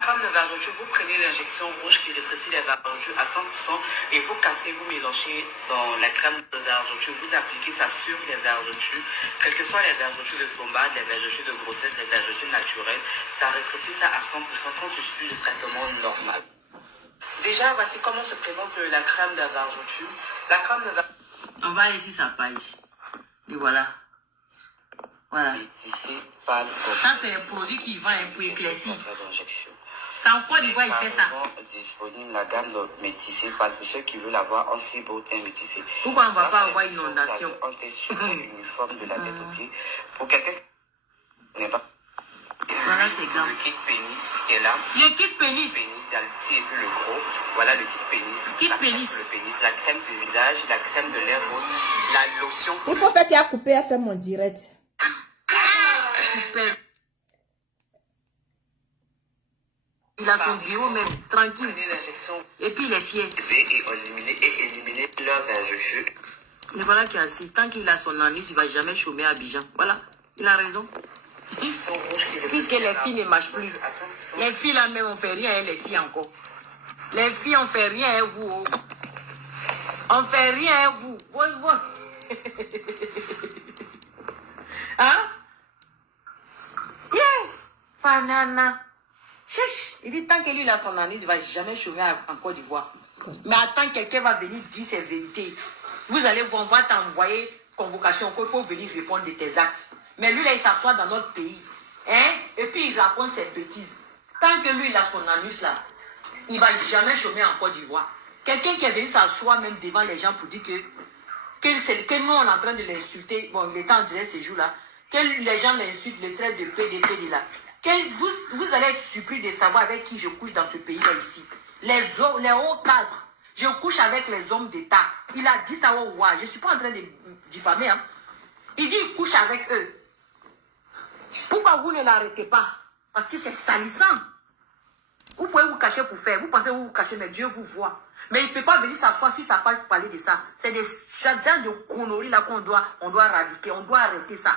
Crème de vergeture, vous prenez l'injection rouge qui rétrécit les vergetures à 100% et vous cassez, vous mélangez dans la crème de vergeture, vous appliquez ça sur les vergetures, quelles que soient les vergetures de tomate, les vergetures de grossesse, les vergetures naturelles, ça rétrécit ça à 100% quand je suis le traitement normal. Déjà, voici comment se présente la crème de vergeture. La crème de vergeture. On va aller sur sa page. Et voilà. Voilà. Ça, c'est un produit qui va un peu éclaircir. C'est en Côte d'Ivoire, il fait ça. Disponible la gamme de métissé pâle pour ceux qui veulent avoir un si beau teint métissé. Pourquoi on ne va pas avoir une inondation? Un teint super uniforme de la tête aux pieds. Pour quelqu'un qui n'est pas. Voilà, c'est exemple. Le kit pénis qui est là. Le kit pénis. Il y a le petit et puis le gros. Voilà le kit pénis. Kit pénis. Le pénis, la crème du visage, la crème de l'air rose, la lotion. Il faut faire qu'elle a coupé, elle fait mon direct. Il a son bureau même, tranquille. Et puis il est fier. Et éliminer leur vergeture. Et voilà qui est assis. Tant qu'il a son anus, il ne va jamais chômer à Abidjan. Voilà, il a raison. Puisque les filles ne marchent plus. Les filles là même, on ne fait rien, les filles encore. Les filles, on ne fait rien, vous. On ne fait rien, vous. Hein? Yeah! Banana. Il dit tant que lui a son anus, il ne va jamais chômer en Côte d'Ivoire. Mais attends, quelqu'un va venir dire ses vérités. Vous allez voir, on va t'envoyer convocation pour venir répondre de tes actes. Mais lui, là, il s'assoit dans notre pays. Hein? Et puis, il raconte ses bêtises. Tant que lui, il a son anus là, il ne va jamais chômer en Côte d'Ivoire. Quelqu'un qui est venu s'asseoir même devant les gens pour dire que nous, on est en train de l'insulter. Bon, il était en direct ces jours-là. Que les gens l'insultent, les traitent de PDP là. Vous allez être surpris de savoir avec qui je couche dans ce pays-là ici. Les hauts cadres. Je couche avec les hommes d'État. Il a dit ça au roi. Je ne suis pas en train de diffamer. Hein. Il dit qu'il couche avec eux. Pourquoi vous ne l'arrêtez pas? Parce que c'est salissant. Vous pouvez vous cacher pour faire. Vous pensez que vous vous cachez, mais Dieu vous voit. Mais il ne peut pas venir s'asseoir sur sa page pour parler de ça. C'est des gens de conneries là qu'on doit radiquer. On doit arrêter ça.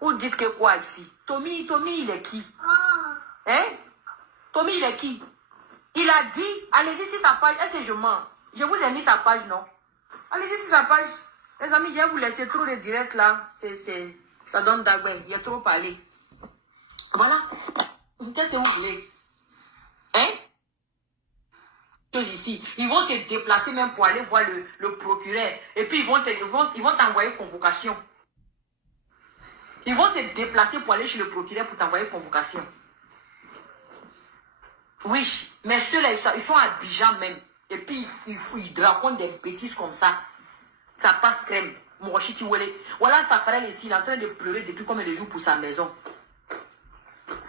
Vous dites que quoi ici? Tommy, il est qui? Hein? Tommy, il est qui? Il a dit, allez-y sur sa page. Est-ce que je mens? Je vous ai mis sa page, non? Allez-y sur sa page. Les amis, je vais vous laisser trop de direct là. Ça donne d'agouin. Il a trop parlé. Voilà. Qu'est-ce que vous voulez? Hein? ici. Ils vont se déplacer même pour aller voir le procureur. Et puis ils vont t'envoyer convocation. Ils vont se déplacer pour aller chez le procureur pour t'envoyer convocation. Oui, mais ceux-là, ils sont à Abidjan même. Et puis ils racontent des bêtises comme ça. Ça passe crème. Voilà, ça ferait ici, il est en train de pleurer depuis combien de jours pour sa maison.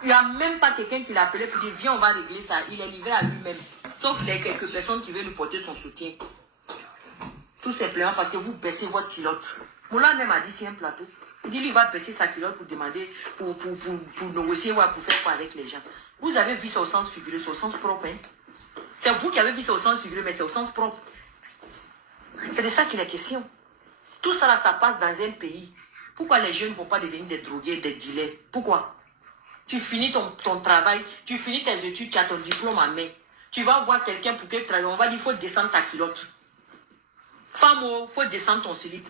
Il n'y a même pas quelqu'un qui l'a appelé pour dire viens, on va régler ça. Il est livré à lui-même. Sauf les quelques personnes qui veulent lui porter son soutien. Tout simplement parce que vous baissez votre culotte. Moula même a dit c'est un plateau. Il dit lui il va baisser sa culotte pour demander, pour négocier, ouais, pour faire quoi avec les gens. Vous avez vu ça au sens figuré, c'est au sens propre. Hein? C'est vous qui avez vu ça au sens figuré, mais c'est au sens propre. C'est de ça qu'il est question. Tout ça là, ça passe dans un pays. Pourquoi les jeunes ne vont pas devenir des drogués, des dealers? Pourquoi? Tu finis ton travail, tu finis tes études, tu as ton diplôme en main. Tu vas voir quelqu'un pour qu'il travaille. On va dire, il faut descendre ta culotte. Femme, il faut descendre ton slip.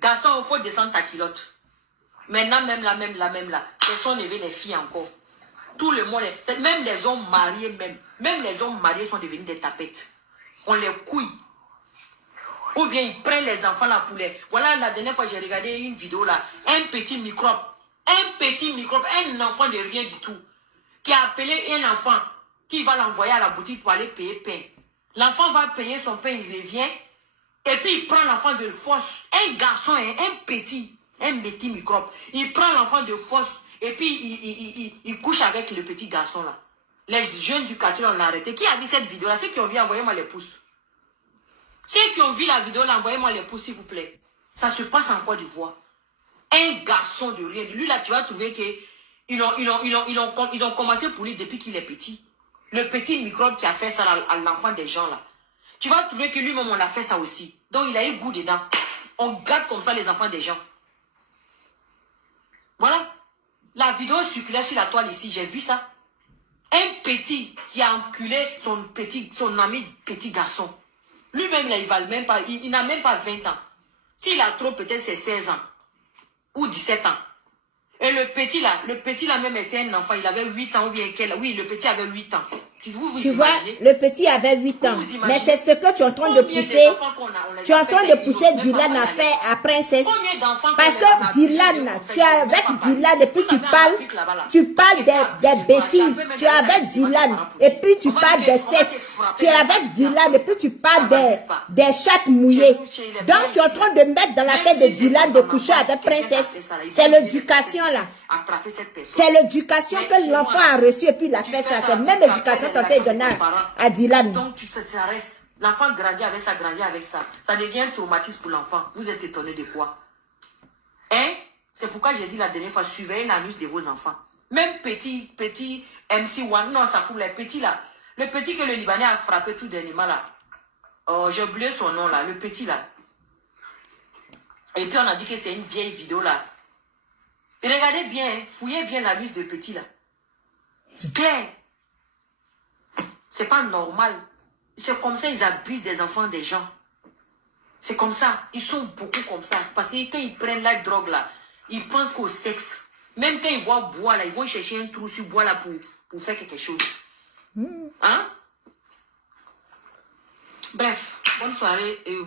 Garçon, il faut descendre ta culotte. Maintenant, même là, personne ne veut les filles encore. Tout le monde, même les hommes mariés, même les hommes mariés sont devenus des tapettes. On les couille. Ou bien ils prennent les enfants là pour les... Voilà, la dernière fois, j'ai regardé une vidéo là. Un petit microbe, un enfant de rien du tout, qui a appelé un enfant, qui va l'envoyer à la boutique pour aller payer pain. L'enfant va payer son pain, il revient, et puis il prend l'enfant de force. Un garçon, un petit microbe. Il prend l'enfant de force, et puis il couche avec le petit garçon là. Les jeunes du quartier l'ont arrêté. Qui a vu cette vidéo là? Ceux qui ont vu, envoyez-moi les pouces. Ceux qui ont vu la vidéo là, envoyez-moi les pouces s'il vous plaît. Ça se passe en Côte d'Ivoire. Un garçon de rien. Lui là, tu vas trouver qu'ils ont commencé pour lui depuis qu'il est petit. Le petit microbe qui a fait ça à l'enfant des gens là. Tu vas trouver que lui-même on a fait ça aussi. Donc il a eu goût dedans. On garde comme ça les enfants des gens. Voilà. La vidéo circulait sur la toile ici, j'ai vu ça. Un petit qui a enculé son ami petit garçon. Lui-même là, il n'a même pas 20 ans. S'il a trop, peut-être c'est 16 ans. Ou 17 ans. Et le petit là même était un enfant, il avait 8 ans ou bien quel? Oui, le petit avait 8 ans. Tu vois, le petit avait 8 ans. Mais c'est ce que tu es en train de pousser. Tu es en train de pousser Dylan à faire à princesse. Parce que Dylan, tu es avec Dylan et puis tu parles des bêtises. Tu es avec Dylan et puis tu parles des sexe. Tu es avec Dylan et puis tu parles des chattes mouillées. Donc tu es en train de mettre dans la tête de Dylan de coucher avec princesse. C'est l'éducation là. C'est l'éducation que l'enfant a reçue et puis il a fait ça. C'est même l'éducation que tu as donnée à Dylan. Donc tu restes. L'enfant grandit avec ça, Ça devient un traumatisme pour l'enfant. Vous êtes étonné de quoi? Hein? C'est pourquoi j'ai dit la dernière fois, surveillez l'anus de vos enfants. Même petit MC1, non, ça fout les petits là. Le petit que le Libanais a frappé tout dernièrement là. Oh, j'ai oublié son nom là, le petit là. Et puis on a dit que c'est une vieille vidéo là. Et regardez bien, fouillez bien la liste de petits là. C'est clair. C'est pas normal. C'est comme ça, ils abusent des enfants des gens. C'est comme ça. Ils sont beaucoup comme ça. Parce que quand ils prennent la drogue là, ils pensent qu'au sexe. Même quand ils voient bois là, ils vont chercher un trou sur bois là pour faire quelque chose. Hein? Bref, bonne soirée et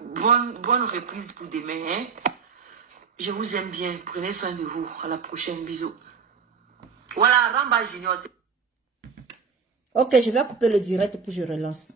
bonne reprise pour demain. Hein? Je vous aime bien. Prenez soin de vous. À la prochaine. Bisous. Voilà, Ramba Junior. Ok, je vais couper le direct et puis je relance.